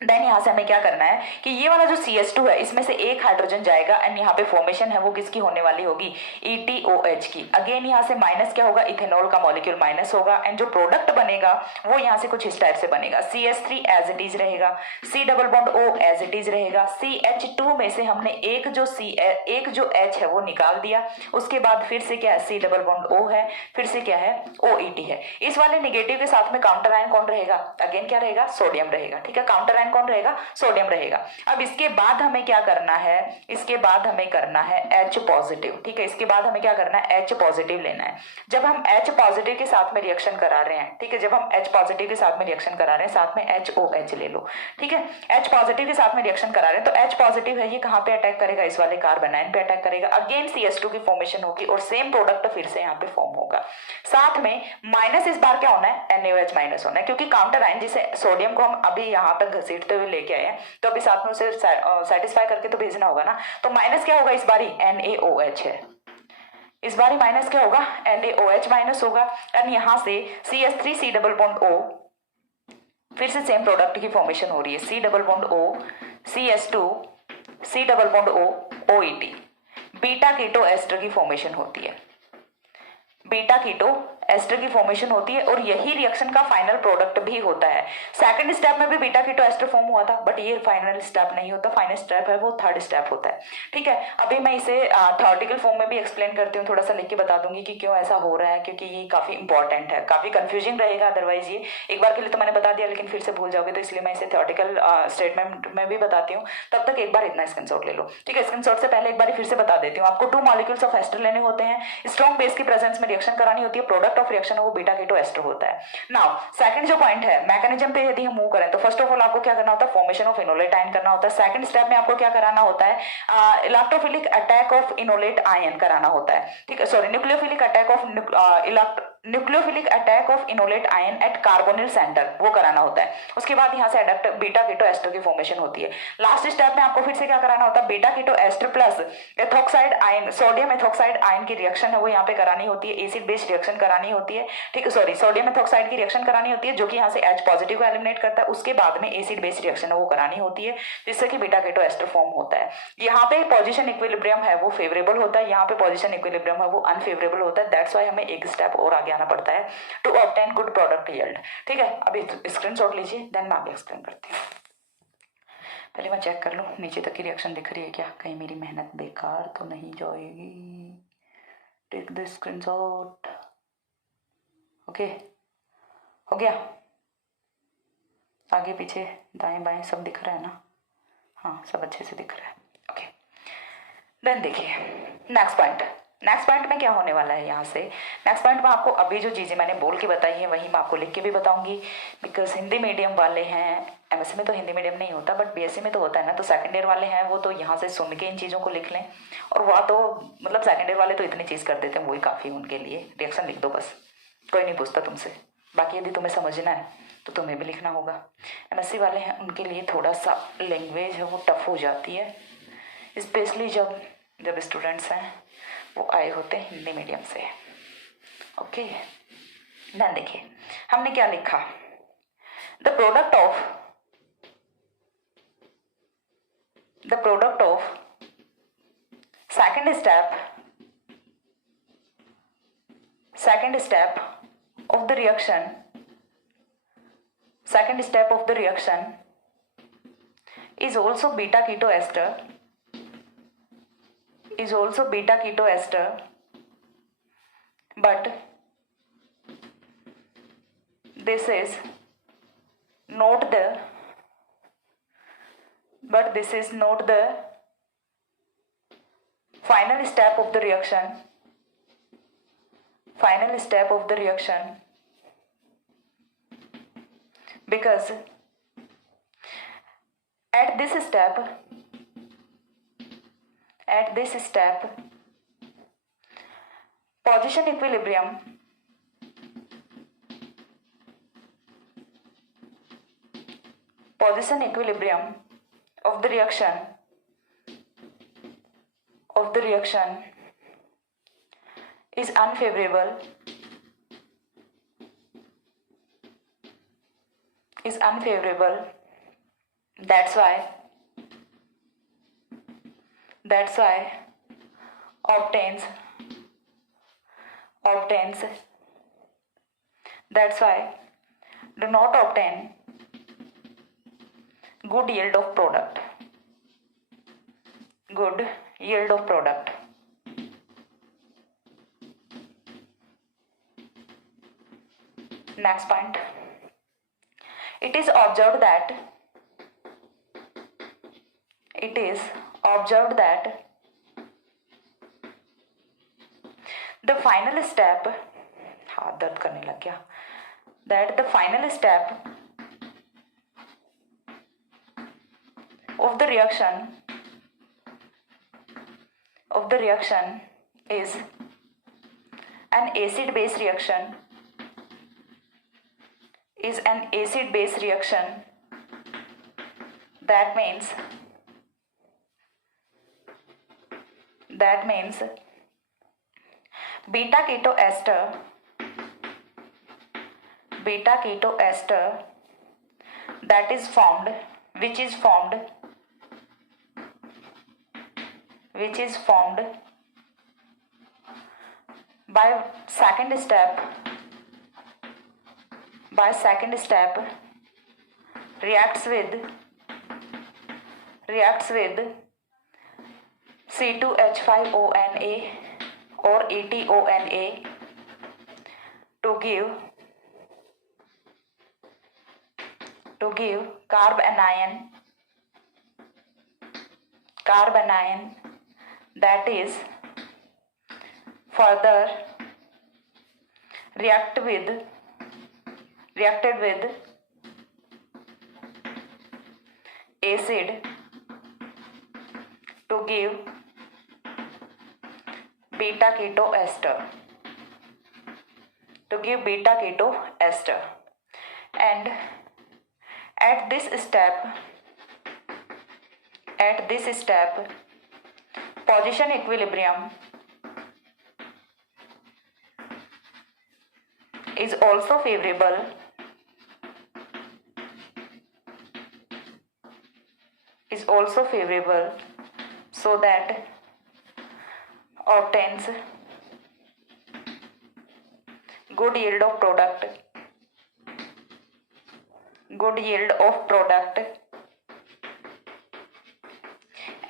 देन यहाँ से हमें क्या करना है कि ये वाला जो CS2 है इसमें से एक हाइड्रोजन जाएगा एंड यहाँ पे फॉर्मेशन है वो किसकी होने वाली होगी, ETOH की। अगेन यहाँ से माइनस क्या होगा, इथेनॉल का मॉलिक्यूल माइनस होगा एंड जो प्रोडक्ट बनेगा वो यहाँ से कुछ इस टाइप से बनेगा, CS3 एज इट इज रहेगा, C double bond O as it is रहेगा, CH2 में से हमने एक जो H है वो निकाल दिया, उसके बाद फिर से क्या है, C डबल बॉन्ड O है, फिर से क्या है, OET है। इस वाले नेगेटिव के साथ में काउंटर आयन कौन रहेगा, अगेन क्या रहेगा, सोडियम रहेगा। ठीक है, काउंटर आयन कौन रहेगा, सोडियम रहेगा। अब इसके बाद हमें क्या करना है, इसके बाद हमें करना है H पॉजिटिव। ठीक है, इसके बाद हमें क्या करना है, H पॉजिटिव लेना है। जब हम H पॉजिटिव के साथ में रिएक्शन करा रहे हैं, ठीक है, जब हम H पॉजिटिव के साथ में रिएक्शन करा रहे हैं, साथ में HOH ले लो। ठीक है, H पॉजिटिव के साथ में रिएक्शन करा रहे हैं तो H पॉजिटिव है ये कहाँ पे अटैक करेगा, इस वाले कार्बन आयन पे अटैक करेगा, अगेन CS2 की फॉर्मेशन होगी और सेम प्रोडक्ट फिर से यहाँ पे फॉर्म होगा। साथ में माइनस इस बार क्या होना है, NaOH माइनस होना है, क्योंकि काउंटर आयन जिसे सोडियम को हम अभी यहाँ पर घसीटते हुए लेके आए हैं तो अभी साथ में उसे सेटिस्फाई करके तो भेजना होगा ना, तो माइनस क्या होगा इस बारी, NaOH है, इस बारी माइनस क्या होगा, NaOH माइनस होगा एंड यहाँ से CS3 C double bond O, फिर से सेम प्रोडक्ट की फॉर्मेशन हो रही है, C double bond O CS2 C double bond O OET, beta keto ester की फॉर्मेशन होती है, बीटा कीटो एस्टर की फॉर्मेशन होती है और यही रिएक्शन का फाइनल प्रोडक्ट भी होता है। सेकंड स्टेप में भी बीटा कीटो एस्टर फॉर्म हुआ था, बट ये फाइनल स्टेप नहीं होता, फाइनल स्टेप है वो थर्ड स्टेप होता है। ठीक है, अभी मैं इसे थ्योरेटिकल फॉर्म में भी एक्सप्लेन करती हूँ, थोड़ा सा लिख के बता दूंगी कि क्यों ऐसा हो रहा है, क्योंकि ये काफी इंपॉर्टेंट है, काफी कंफ्यूजिंग रहेगा अदरवाइज। ये एक बार के लिए तो मैंने बता दिया लेकिन फिर से भूल जाओगे, तो इसलिए मैं इसे थ्योरेटिकल स्टेटमेंट में भी बताती हूँ। तब तक एक बार इतना स्क्रीनशॉट ले लो। ठीक है, स्क्रीनशॉट से पहले एक बार फिर से बता देती हूँ, आपको 2 मॉलिक्यूल्स ऑफ एस्टर लेने होते हैं, स्ट्रॉन्ग बेस की प्रेजेंस में रिएक्शन करानी होती है, प्रोडक्ट ऑफ रिएक्शन वो बीटा कीटो एस्टर होता है। नाउ सेकंड जो पॉइंट है, मैकेनिज्म पे यदि हम मूव करें तो फर्स्ट ऑफ ऑल आपको क्या करना होता है, फॉर्मेशन ऑफ इनोलेट आयन करना होता है। सेकंड स्टेप में आपको क्या कराना होता है, electrophilic attack of enolate ion कराना होता है। ठीक है, sorry, nucleophilic attack of nucleophilic attack of enolate ion at carbonyl centre वो कराना होता है। उसके बाद यहाँ से एडक्ट बीटा कीटो एस्टर की फॉर्मेशन होती है। लास्ट स्टेप में आपको फिर से क्या कराना होता है, beta keto ester plus ethoxide ion, sodium ethoxide ion की रिएक्शन है वो यहाँ पे करानी होती है, एसिड बेस्ड रिएक्शन करानी होती है। ठीक है, सॉरी, सोडियम एथॉक्साइड की रिएक्शन करानी होती है जो कि यहाँ से H पॉजिटिव को एलिमिनेट करता है। उसके बाद में एसिड बेस्ड रिएक्शन है वो करानी होती है जिससे कि बीटा कीटो एस्टर फॉर्म होता है। यहाँ पे पोजीशन इक्विलिब्रियम है वो फेवरेबल होता है, यहाँ पे पोजीशन इक्विलिब्रियम है वो अनफेवरेबल होता है। दैट्स वाई हमें एक स्टेप और आगे आना पड़ता है to obtain good product yield. ठीक है, अभी स्क्रीनशॉट लीजिए, देन मैं आगे एक्सप्लेन करती हूँ। पहले मैं चेक कर लूँ नीचे तक की रिएक्शन दिख रही है क्या, कहीं मेरी मेहनत बेकार तो नहीं जाएगी। Take the screenshot. ओके, हो गया। आगे पीछे दाएं बाएं सब दिख रहा है ना? हाँ, सब अच्छे से दिख रहा है। ओके, देन देखिए नेक्स्ट पॉइंट में क्या होने वाला है यहाँ से। नेक्स्ट पॉइंट में आपको अभी जो चीज़ें मैंने बोल के बताई हैं वही मैं आपको लिख के भी बताऊंगी, बिकॉज हिंदी मीडियम वाले हैं, एमएससी में तो हिंदी मीडियम नहीं होता बट बीएससी में तो होता है ना, तो सेकेंड ईयर वाले हैं वो तो यहाँ से सुन के इन चीज़ों को लिख लें। और वह तो मतलब सेकेंड ईयर वाले तो इतनी चीज़ कर देते हैं, वही काफ़ी उनके लिए। रिएक्शन लिख दो बस, कोई नहीं पूछता तुमसे। बाकी यदि तुम्हें समझना है तो तुम्हें भी लिखना होगा। एमएससी वाले हैं उनके लिए थोड़ा सा लैंग्वेज है वो टफ हो जाती है, स्पेशली जब स्टूडेंट्स हैं वो आए होते हैं हिंदी मीडियम से। ओके, देन देखिए हमने क्या लिखा। The product of second step of the reaction is also beta keto ester, but this is not the final step of the reaction. Because at this step position equilibrium of the reaction is unfavorable. That's why obtains do not obtain good yield of product. Next point. It is observed that the final step, हाथ दर्द करने लग गया, that the final step of the reaction is an acid base reaction. That means beta keto ester which is formed by second step reacts with C2H5ONA or ETONA to give carb anion that is further reacted with acid to give beta keto ester. And at this step position equilibrium is also favorable so that obtains good yield of product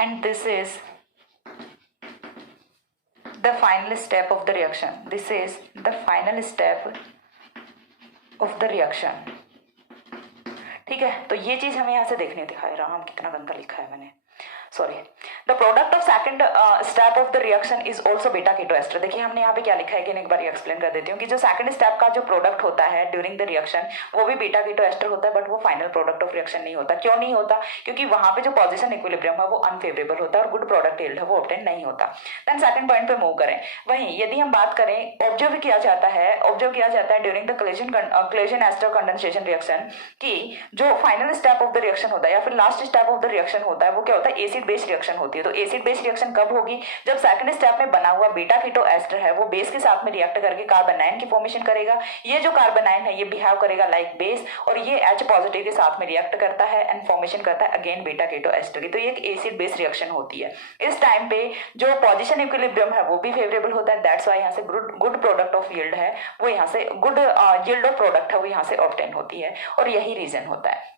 and this is the final step of the reaction. This is the final step of the reaction. ठीक है, तो ये चीज हमें यहाँ से देखनी थी। हाय राम, कितना गंदा लिखा है मैंने, sorry. The product of second step of the reaction is also beta keto ester. देखिए हमने यहाँ पे क्या लिखा है कि एक बार एक्सप्लेन कर देती हूँ कि जो सेकंड स्टेप का जो प्रोडक्ट होता है ड्यूरिंग द रिएक्शन वो भी बीटा कीटो एस्टर होता है, बट वो फाइनल प्रोडक्ट ऑफ रिएक्शन नहीं होता। क्यों नहीं होता? क्योंकि वहां पे जो पोजीशन इक्विलिब्रियम है वो अनफेवरेबल होता है और गुड प्रोडक्ट यील्ड है वो ऑब्टेन नहीं होता। देन सेकंड पॉइंट पे मूव करें। वहीं यदि हम बात करें, ऑब्जर्व किया जाता है during the Claisen ester condensation reaction कि जो final step of the reaction होता है या फिर last step of the reaction होता है वो क्या होता है? एसिड बेस रिएक्शन होती है। तो एसिड बेस रिएक्शन कब होगी? जब सेकंड स्टेप में बना हुआ बीटा कीटो एस्टर है वो बेस के साथ में रिएक्ट करके कार्बन आयन की फॉर्मेशन करेगा। ये जो कार्बन आयन है ये बिहेव करेगा लाइक बेस और ये H पॉजिटिव के साथ में रिएक्ट करता है एंड फॉर्मेशन करता है अगेन बीटा कीटो एस्टर की। तो ये एक एसिड बेस रिएक्शन होती है। इस टाइम पे जो पोजीशन इक्विलिब्रियम है वो भी फेवरेबल होता है। दैट्स व्हाई यहाँ से गुड प्रोडक्ट ऑफ यील्ड है वो यहाँ से गुड यील्ड ऑफ प्रोडक्ट है वो यहाँ से ऑब्टेन होती है और यही रीजन होता है।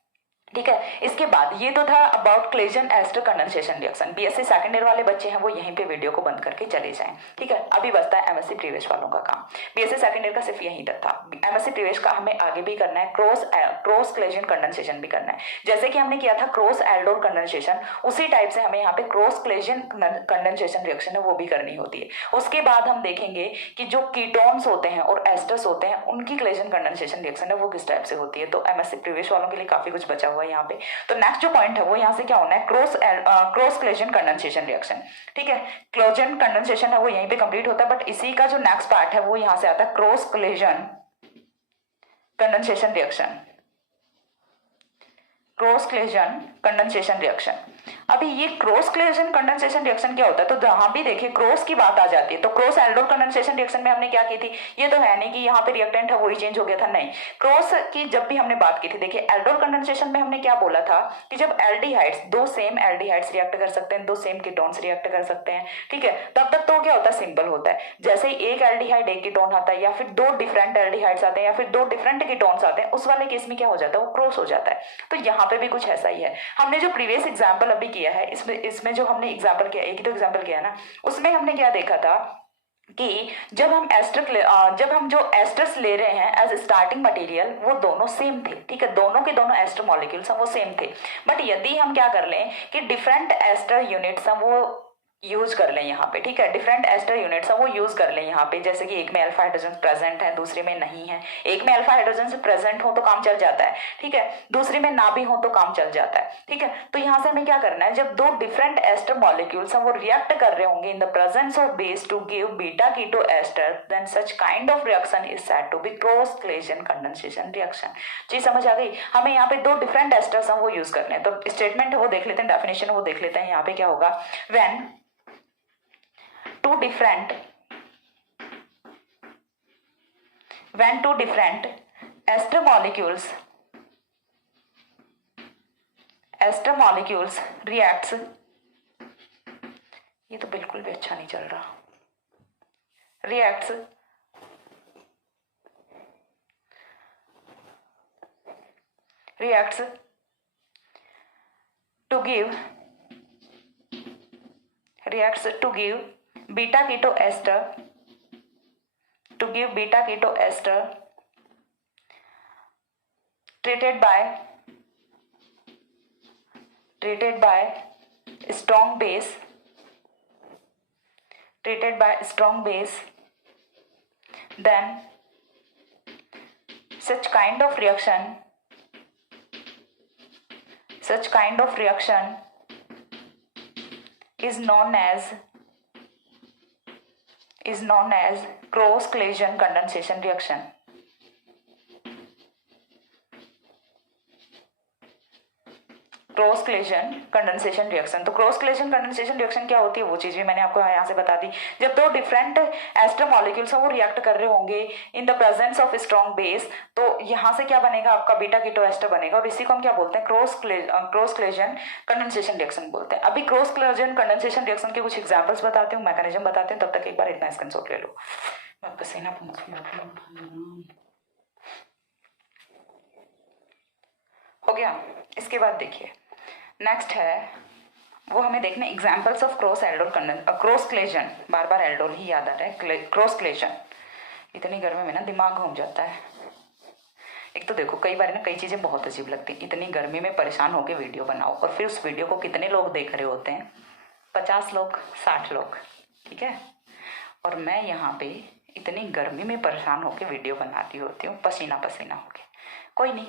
ठीक है, इसके बाद ये तो था about Claisen ester condensation reaction. BSc second year वाले बच्चे हैं वो यहीं पे वीडियो को बंद करके चले जाएं। ठीक है, अभी बचता है एमएससी प्रीवियस वालों का काम। बीएससी सेकंड ईयर का सिर्फ यहीं तक था। एमएससी प्रीवियस का हमें आगे भी करना है, क्रॉस क्लेजन कंडेंसेशन भी करना है। जैसे कि हमने किया था क्रॉस एल्डोल कंडेंसेशन, उसी टाइप से हमें यहाँ पे क्रॉस क्लेजन कंडेंसेशन रिएक्शन है वो भी करनी होती है। उसके बाद हम देखेंगे कि जो कीटोन्स होते हैं और एस्टर्स होते हैं उनकी क्लेजन कंडेंसेशन रिएक्शन है वो किस टाइप से होती है। तो एमएससी प्रीवियस वालों के लिए काफी कुछ बचा हुआ यहाँ पे। तो नेक्स्ट जो पॉइंट है वो यहाँ से क्या होना है? Cross Claisen condensation reaction. ठीक है, क्लोजन कंडेंसेशन है वो यहीं पे कंप्लीट होता है, बट इसी का जो नेक्स्ट पार्ट है वो यहाँ से आता है cross Claisen condensation reaction. Cross Claisen condensation reaction. अभी ये क्रॉस क्लेजन कंडेंसेशन रिएक्शन क्या होता है? तो जहां भी देखिए क्रॉस की बात आ जाती है तो क्रॉस एल्डोल कंडेंसेशन रिएक्शन में हमने क्या की थी? ये तो है नहीं कि यहाँ पे रिएक्टेंट है वही चेंज हो गया था, नहीं। क्रॉस की जब भी हमने बात की थी, देखिए एल्डोल कंडेंसेशन में हमने क्या बोला था कि जब एल्डिहाइड्स, दो सेम एल्डिहाइड्स रिएक्ट कर सकते हैं, दो सेम कीटोन्स रिएक्ट कर सकते हैं, ठीक है, तब तक तो क्या होता है? सिंपल होता है। जैसे ही एक एल्डिहाइड एक कीटोन आता है या फिर दो डिफरेंट एल्डिहाइड्स आते हैं या फिर दो डिफरेंट कीटोन्स आते हैं, उस वाले केस में क्या हो जाता है? वो क्रॉस हो जाता है। तो यहाँ पे भी कुछ ऐसा ही है। हमने जो प्रीवियस एग्जाम्पल अभी किया है इसमें जो हमने एग्जाम्पल किया, एक ही तो एग्जाम्पल किया ना, उसमें हमने क्या देखा था कि जब हम जो एस्टर्स ले रहे हैं एज स्टार्टिंग मटेरियल वो दोनों सेम थे। ठीक है, दोनों के दोनों एस्टर मॉलिक्यूल्स हैं वो सेम थे, बट यदि हम क्या कर लें कि डिफरेंट एस्टर यूनिट्स हैं वो यूज कर लें यहाँ पे। ठीक है, डिफरेंट एस्टर यूनिट्स हैं वो यूज कर लें यहाँ पे। जैसे कि एक में अल्फा हाइड्रोजन प्रेजेंट है दूसरे में नहीं है, एक में अल्फा हाइड्रोजन से प्रेजेंट हो तो काम चल जाता है, ठीक है, दूसरे में ना भी हो तो काम चल जाता है। ठीक है, तो यहाँ से हमें क्या करना है, जब दो डिफरेंट एस्टर मॉलिक्यूल्स हैं वो रिएक्ट कर रहे होंगे in the presence of base to give beta keto ester, then such kind of reaction is said to be cross Claisen condensation reaction. चीज समझ आ गई? हमें यहाँ पे दो डिफरेंट एस्टर्स हैं वो यूज करने हैं। तो स्टेटमेंट है वो देख लेते हैं, डेफिनेशन वो देख लेते हैं। यहाँ पे क्या होगा? When two different ester molecules reacts, ये तो बिल्कुल भी अच्छा नहीं चल रहा, reacts to give beta keto ester treated by strong base, then such kind of reaction is known as cross collision condensation reaction. Cross Claisen condensation reaction. तो cross Claisen condensation reaction क्या होती है वो चीज भी मैंने आपको यहाँ से बता दी। जब दो डिफरेंट एस्टर मॉलिक्यूल्स वो रिएक्ट कर रहे होंगे in the presence of strong base, तो यहाँ से क्या बनेगा? आपका बीटा कीटो एस्टर बनेगा और इसी को हम क्या बोलते हैं? क्रॉस क्लेजन कंडेंसेशन रिएक्शन बोलते हैं। अभी क्रॉस क्लेजन कंडेंसेशन रिएक्शन के कुछ एग्जाम्पल्स बताती हूँ, मैकेनिज्म बताती हूँ, तब तक एक बार इतना स्क्रीनशॉट ले लो। हो गया। इसके बाद देखिए नेक्स्ट है वो हमें देखने examples of cross aldol cross Claisen, बार बार एल्डोल ही याद आ रहा है, क्रॉस क्लेजन। इतनी गर्मी में ना दिमाग घूम जाता है। एक तो देखो कई बार ना कई चीज़ें बहुत अजीब लगती हैं, इतनी गर्मी में परेशान होकर वीडियो बनाओ और फिर उस वीडियो को कितने लोग देख रहे होते हैं, 50 लोग 60 लोग, ठीक है। और मैं यहाँ पे इतनी गर्मी में परेशान होकर वीडियो बनाती होती हूँ, पसीना पसीना होके। कोई नहीं,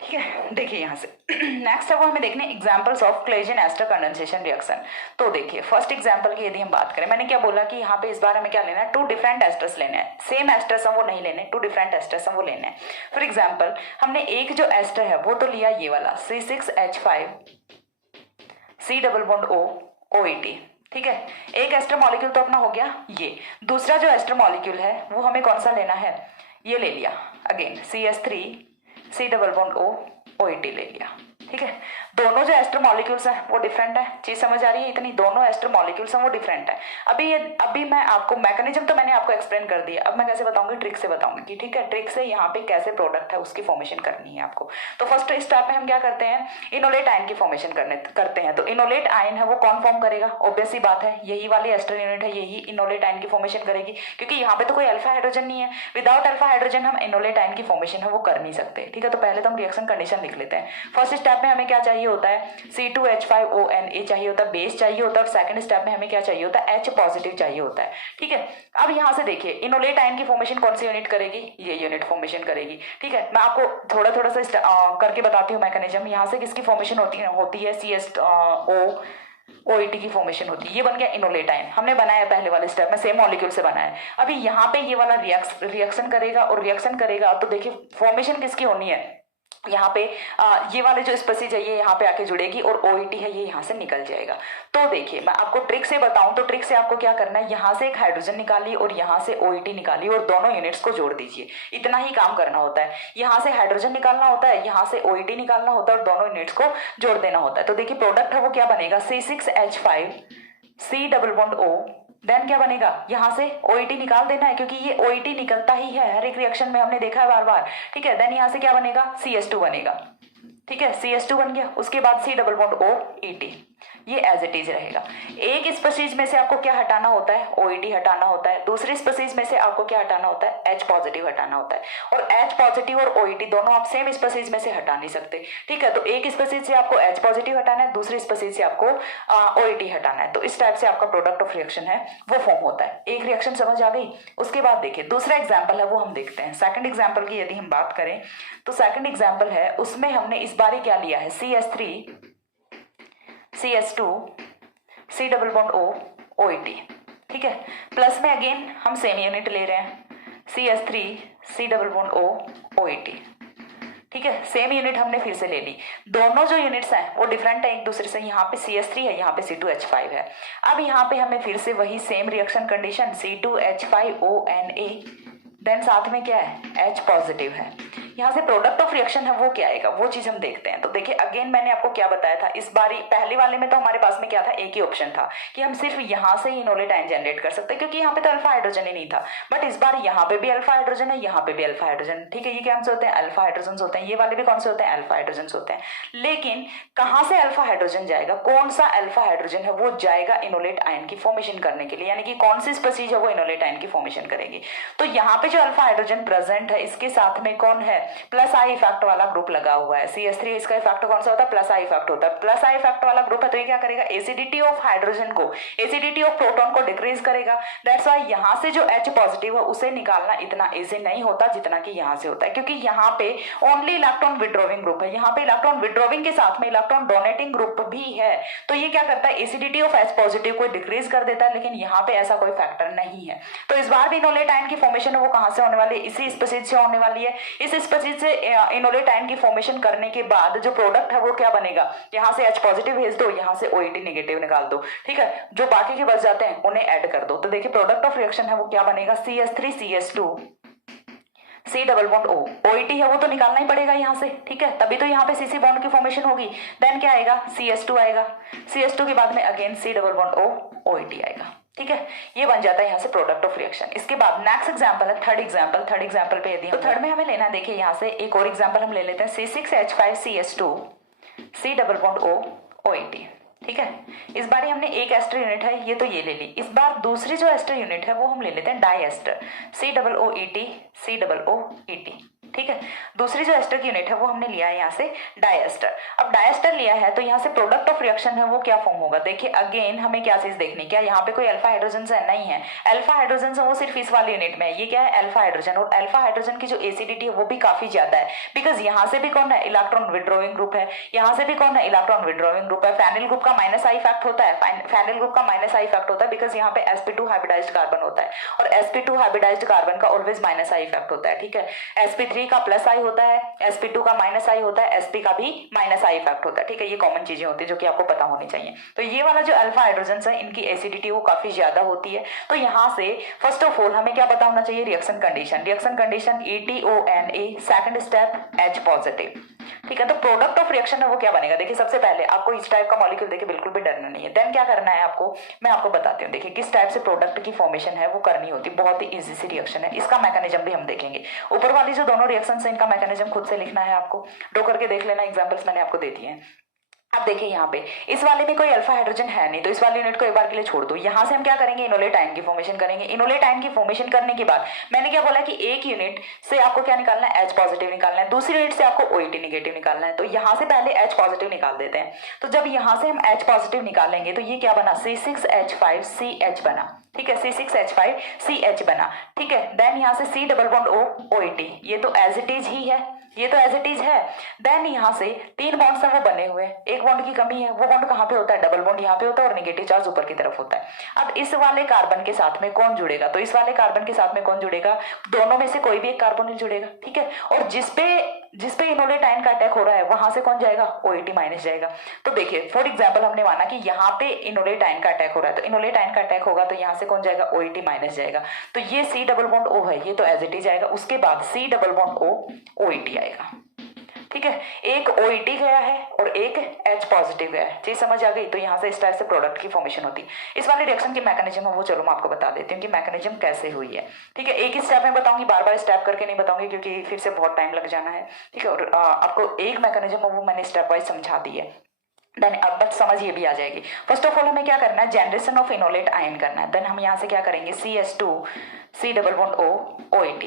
ठीक है। देखिए यहाँ से नेक्स्ट है वो हमें देखने examples of Claisen ester condensation reaction. तो देखिए फर्स्ट एग्जांपल की यदि हम बात करें, मैंने क्या बोला कि यहाँ पे इस बार हमें क्या लेना है, 2 डिफरेंट एस्टर्स लेने हैं। सेम एस्टर्स हम वो नहीं लेने, 2 डिफरेंट एस्टर्स हम वो लेने हैं। फॉर एग्जाम्पल हमने एक जो एस्टर है वो तो लिया ये वाला C6H5 C double bond O OET, ठीक है। एक एस्टर मॉलिक्यूल तो अपना हो गया ये। दूसरा जो एस्टर मॉलिक्यूल है वो हमें कौन सा लेना है, ये ले लिया again CS3 C double bond O OET ले लिया, ठीक है। दोनों जो एस्टर मॉलिक्यूल्स हैं वो डिफरेंट है, चीज समझ आ रही है इतनी, दोनों एस्टर मॉलिक्यूल्स हैं वो डिफरेंट है। अभी मैं आपको मैकेनिज्म तो मैंने आपको एक्सप्लेन कर दिया, अब मैं कैसे बताऊंगी, ट्रिक से बताऊंगी कि ठीक है, ट्रिक से यहाँ पे कैसे प्रोडक्ट है उसकी फॉर्मेशन करनी है आपको। तो फर्स्ट स्टेप में हम क्या करते हैं, इनोलेट आयन की फॉर्मेशन करते हैं। तो इनोलेट आयन है वो कौन फॉर्म करेगा, ऑब्वियस ही बात है यही वाली एस्टर यूनिट है, यही इनोलेट आयन की फॉर्मेशन करेगी, क्योंकि यहाँ पे तो कोई अल्फा हाइड्रोजन नहीं है। विदाउट अल्फा हाइड्रोजन हम इनोलेट आयन की फॉर्मेशन है वो कर नहीं सकते, ठीक है। तो पहले तो हम रिएक्शन कंडीशन लिख लेते हैं। फर्स्ट स्टेप में हमें क्या चाहिए होता है, C2H5ONA चाहिए होता है, बेस चाहिए होता है। और सेकंड स्टेप में हमें क्या चाहिए होता है, H पॉजिटिव चाहिए होता है, ठीक है। अब यहाँ से देखिए इनोलेट आयन की फॉर्मेशन कौन सी यूनिट करेगी, ये यूनिट फॉर्मेशन करेगी, ठीक है। मैं आपको थोड़ा सा करके बताती हूँ मैकेनिज्म। यहाँ से किसकी फॉर्मेशन होती है CSO OET की फॉर्मेशन होती है। ये बन गया इनोलेट आयन, हमने बनाया पहले वाले स्टेप में, सेम मॉलिक्यूल से बनाया। अभी यहाँ पे ये वाला रिएक्शन करेगा और रिएक्शन करेगा तो देखिए फॉर्मेशन किसकी होनी है, यहाँ पे ये वाले जो स्पीसीज है ये यहाँ पे आके जुड़ेगी और OET है ये यहाँ से निकल जाएगा। तो देखिए मैं आपको ट्रिक से बताऊं तो ट्रिक से आपको क्या करना है, यहाँ से एक हाइड्रोजन निकाली और यहाँ से OET निकाली और दोनों यूनिट्स को जोड़ दीजिए। इतना ही काम करना होता है, यहाँ से हाइड्रोजन निकालना होता है, यहाँ से OET निकालना होता है और दोनों यूनिट्स को जोड़ देना होता है। तो देखिए प्रोडक्ट है वो क्या बनेगा, C6H5 C double bond O, then क्या बनेगा, यहाँ से OET निकाल देना है क्योंकि ये OET निकलता ही है हर एक रिएक्शन में, हमने देखा है बार बार, ठीक है। देन यहाँ से क्या बनेगा, CS2 बनेगा, ठीक है। CS2 बन गया, उसके बाद C डबल बॉन्ड OET, ये एज इट इज रहेगा। एक स्पीसीज में से आपको क्या हटाना होता है, OET हटाना होता है। दूसरी स्पीसीज में से आपको क्या हटाना होता है, H पॉजिटिव हटाना होता है। और H पॉजिटिव और OET दोनों आप सेम स्पीसीज में से हटा नहीं सकते, ठीक है। तो एक स्पीसीज से आपको H पॉजिटिव हटाना है, दूसरी स्पीसीज से आपको OET हटाना है। तो इस टाइप से आपका प्रोडक्ट ऑफ रिएक्शन है वो फॉर्म होता है। एक रिएक्शन समझ आ गई। उसके बाद देखिए दूसरा एग्जाम्पल है वो हम देखते हैं। सेकंड एग्जाम्पल की यदि हम बात करें तो सेकंड एग्जाम्पल है उसमें हमने इस बार क्या लिया है, CS3 CS2 C double bond O OET, ठीक है। प्लस में अगेन हम सेम यूनिट ले रहे हैं, CS3 C double bond O OET, ठीक है। सेम यूनिट हमने फिर से ले ली। दोनों जो यूनिट्स हैं वो डिफरेंट है एक दूसरे से, यहाँ पे CS3 है, यहाँ पे C2H5 है। अब यहाँ पे हमें फिर से वही same reaction condition, C2H5ONA, then साथ में क्या है, H पॉजिटिव है। यहाँ से प्रोडक्ट ऑफ रिएक्शन है वो क्या आएगा, वो चीज हम देखते हैं। तो देखिए अगेन मैंने आपको क्या बताया था, इस बारी पहले वाले में तो हमारे पास में क्या था, एक ही ऑप्शन था कि हम सिर्फ यहाँ से ही इनोलेट आयन जनरेट कर सकते हैं क्योंकि यहाँ पे तो अल्फा हाइड्रोजन ही नहीं था। बट इस बार यहाँ पे भी अल्फा हाइड्रोजन है, यहाँ पे भी अल्फा हाइड्रोजन, ठीक है। ये क्या होते हैं, अल्फा हाइड्रोजन होते हैं। ये वाले भी कौन से होते हैं, अल्फा हाइड्रोजन होते हैं। लेकिन कहाँ से अल्फा हाइड्रोजन जाएगा, कौन सा अल्फा हाइड्रोजन है वो जाएगा इनोलेट आयन की फॉर्मेशन करने के लिए, यानी कि कौन सी स्पीसीज है वो इनोलेट आयन की फॉर्मेशन करेगी। तो यहाँ पे जो अल्फा हाइड्रोजन प्रेजेंट है इसके साथ में कौन है, प्लस आई इफेक्ट वाला ग्रुप लगा हुआ है। CS3 इसका इफेक्ट कौन सा होता है, प्लस आई इफेक्ट होता है। प्लस आई इफेक्ट वाला ग्रुप है तो ये क्या करेगा, एसिडिटी ऑफ हाइड्रोजन को, एसिडिटी ऑफ प्रोटॉन को डिक्रीज करेगा। दैट्स व्हाई यहाँ से जो H पॉजिटिव है उसे निकालना इतना इजी नहीं होता जितना कि यहाँ से होता है, क्योंकि यहाँ पे ओनली इलेक्ट्रॉन विड्रॉविंग ग्रुप है। यहाँ पे इलेक्ट्रॉन विड्रॉविंग के साथ में इलेक्ट्रॉन डोनेटिंग ग्रुप भी है। तो ये क्या करता है, एसिडिटी ऑफ H पॉजिटिव को डिक्रीज कर देता है, लेकिन यहाँ पे ऐसा कोई फैक्टर नहीं है। तो इस बार भी इनोलेट आयन की फॉर्मेशन है वो कहाँ से होने वाली है, इसी स्पीसीज से होने वाली है। इस स्पीसीज से इनोलेट आयन की फॉर्मेशन करने के बाद जो प्रोडक्ट है वो क्या बनेगा, यहाँ से H पॉजिटिव भेज दो, यहाँ से OET नेगेटिव निकाल दो, ठीक है। जो बाकी के बच जाते हैं उन्हें ऐड कर दो। तो देखिए प्रोडक्ट ऑफ रिएक्शन है वो क्या बनेगा, CS3 CS2 C double bond O, OET है वो तो निकालना ही पड़ेगा यहाँ से, ठीक है। तभी तो यहाँ पे CC बॉन्ड की फॉर्मेशन होगी। देन क्या आएगा, CS2 आएगा, CS2 के बाद में again C double bond O OET आएगा, ठीक है। ये बन जाता है यहाँ से प्रोडक्ट ऑफ रिएक्शन। इसके बाद नेक्स्ट एग्जांपल है थर्ड एग्जांपल पे यदि तो थर्ड में हमें लेना है, देखिए यहाँ से एक और एग्जांपल हम ले लेते हैं, C6H5CS2 C double bond O OET। ठीक है, इस बार हमने एक एस्टर यूनिट है ये तो ये ले ली। इस बार दूसरी जो एस्टर यूनिट है वो हम ले लेते हैं डाई एस्टर, COOET COOET। ठीक है, दूसरी जो एस्टर की यूनिट है वो हमने लिया है यहाँ से डाई एस्टर। अब डाई एस्टर लिया है तो यहाँ से प्रोडक्ट ऑफ रिएक्शन है वो क्या फॉर्म होगा। देखिए अगेन हमें क्या चीज देखनी, क्या यहाँ पे कोई अल्फा हाइड्रोजन है, नहीं है। अल्फा हाइड्रोजन वो सिर्फ इस वाली यूनिट में है, ये क्या है अल्फा हाइड्रोजन, और अल्फा हाइड्रोजन की जो एसिडिटी है वो भी काफी ज्यादा है, बिकॉज यहाँ से भी कौन है इलेक्ट्रॉन विड्रॉइंग ग्रुप है, यहाँ से भी कौन है इलेक्ट्रॉन विड्रॉइंग ग्रुप है। फेनिल ग्रुप का माइनस आई इफेक्ट होता है, फेनिल ग्रुप का माइनस आई इफेक्ट होता है बिकॉज यहाँ पे sp2 हाइब्रिडाइज्ड कार्बन होता है, और sp2 हाइब्रिडाइज्ड कार्बन का ऑलवेज माइनस आई इफेक्ट होता है। ठीक है, sp3 का प्लस आई होता है, sp2 का माइनस आई होता है, sp का भी माइनस आई इफेक्ट होता है। ठीक है, ये कॉमन चीजें होती है जो कि आपको पता होनी चाहिए। तो ये वाला जो अल्फा हाइड्रोजन है इनकी एसिडिटी वो काफी ज्यादा होती है। तो यहाँ से फर्स्ट ऑफ ऑल हमें क्या पता होना चाहिए, reaction condition. Reaction condition ETONA, second step H positive. ठीक है, तो प्रोडक्ट ऑफ रिएक्शन है वो क्या बनेगा। देखिए सबसे पहले आपको इस टाइप का मॉलिक्यूल देखिए बिल्कुल भी डरना नहीं है। देन क्या करना है आपको, मैं आपको बताती हूँ। देखिए किस टाइप से प्रोडक्ट की फॉर्मेशन है वो करनी होती है, बहुत ही इजी सी रिएक्शन है। इसका मैकेनिज्म भी हम देखेंगे। ऊपर वाली जो दोनों रिएक्शन है इनका मैकेनिज्म खुद से लिखना है आपको, ड्रॉ करके देख लेना, एग्जांपल्स मैंने आपको दे दिए हैं। अब देखिए यहाँ पे इस वाले में कोई अल्फा हाइड्रोजन है नहीं, तो इस वाली यूनिट को एक बार के लिए छोड़ दो। यहाँ से हम क्या करेंगे, इनोलेट आयन की फॉर्मेशन करेंगे। इनोलेट आयन की फॉर्मेशन करने के बाद मैंने क्या बोला कि एक यूनिट से आपको क्या निकालना है, H पॉजिटिव निकालना है, दूसरी यूनिट से आपको OET निगेटिव निकालना है। तो यहाँ से पहले H पॉजिटिव निकाल देते हैं। तो जब यहाँ से हम H पॉजिटिव निकालेंगे तो ये क्या बना, C6H5CH बना। ठीक है, C6H5CH बना। ठीक है, देन यहाँ से C double bond O OET, ये तो एज इट इज ही है, ये तो एज इट इज है। देन यहाँ से 3 बॉन्ड्स हैं वो बने हुए, एक बॉन्ड की कमी है, वो बॉन्ड कहाँ पे होता है, डबल बॉन्ड यहाँ पे होता है और नेगेटिव चार्ज ऊपर की तरफ होता है। अब इस वाले कार्बन के साथ में कौन जुड़ेगा, तो इस वाले कार्बन के साथ में कौन जुड़ेगा, दोनों में से कोई भी एक कार्बोनिल जुड़ेगा। ठीक है, और जिसपे इनोलेट आयन का अटैक हो रहा है वहां से कौन जाएगा, OET माइनस जाएगा। तो देखिए फॉर एग्जांपल हमने माना कि यहाँ पे इनोलेट आयन का अटैक हो रहा है, तो इनोलेट आयन का अटैक होगा तो यहाँ से कौन जाएगा, OET माइनस जाएगा। तो ये C डबल बॉन्ड O है, ये तो एज इट इज आएगा। उसके बाद C double bond O OET आएगा। ठीक है, एक OET गया है और एक H पॉजिटिव गया है। चीज समझ आ गई। तो यहाँ से इस टाइप से प्रोडक्ट की फॉर्मेशन होती है। इस वाले रिएक्शन की मैकेनिज्म है वो चलो मैं आपको बता देती हूँ कि मैकेनिज्म कैसे हुई है। ठीक है, एक ही स्टेप में बताऊंगी, बार बार स्टेप करके नहीं बताऊंगी क्योंकि फिर से बहुत टाइम लग जाना है। ठीक है, और आपको एक मैकेनिज्म वो मैंने स्टेप वाइज समझा दी है। देन अब बस समझ ये भी आ जाएगी। फर्स्ट ऑफ ऑल हमें क्या करना है, जनरेशन ऑफ इनोलेट आयन करना है। देन हम यहाँ से क्या करेंगे, CH2 C double bond O OET,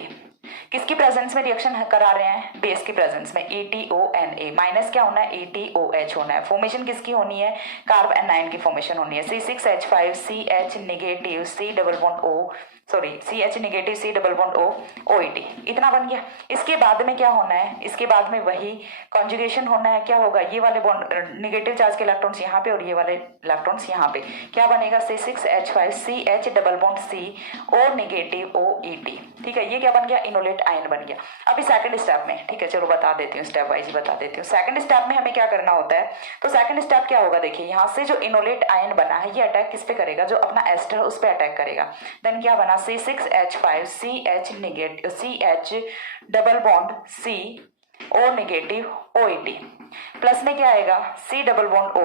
किसकी प्रेजेंस में रिएक्शन करा रहे हैं, बेस की प्रेजेंस में, ETONA, माइनस क्या होना है, ETOH होना है। फॉर्मेशन किसकी होनी है, कार्ब एनायन की फॉर्मेशन होनी है। C6H5CH negative C double bond O CH negative C double bond O OET, इतना बन गया। इसके बाद में क्या होना है, इसके बाद में वही कॉन्जुगेशन होना है। क्या होगा, ये वाले बॉन्ड नेगेटिव चार्ज के इलेक्ट्रॉन्स यहाँ पे और ये वाले इलेक्ट्रॉन्स यहाँ पे, क्या बनेगा, C6H5CH double bond C O negative OET। ठीक है, ये क्या बन गया, इनोलेट आयन बन गया। अभी सेकंड स्टेप में, ठीक है चलो बता देती हूँ, स्टेप वाइज बता देती हूँ। सेकंड स्टेप में हमें क्या करना होता है, तो सेकंड स्टेप क्या होगा, देखिए यहाँ से जो इनोलेट आयन बना है ये अटैक किस पे करेगा, जो अपना एस्टर है उस पे अटैक करेगा। देन क्या बना, C6H5CH negative CH double bond C O negative OET, plus में क्या आएगा, C double bond O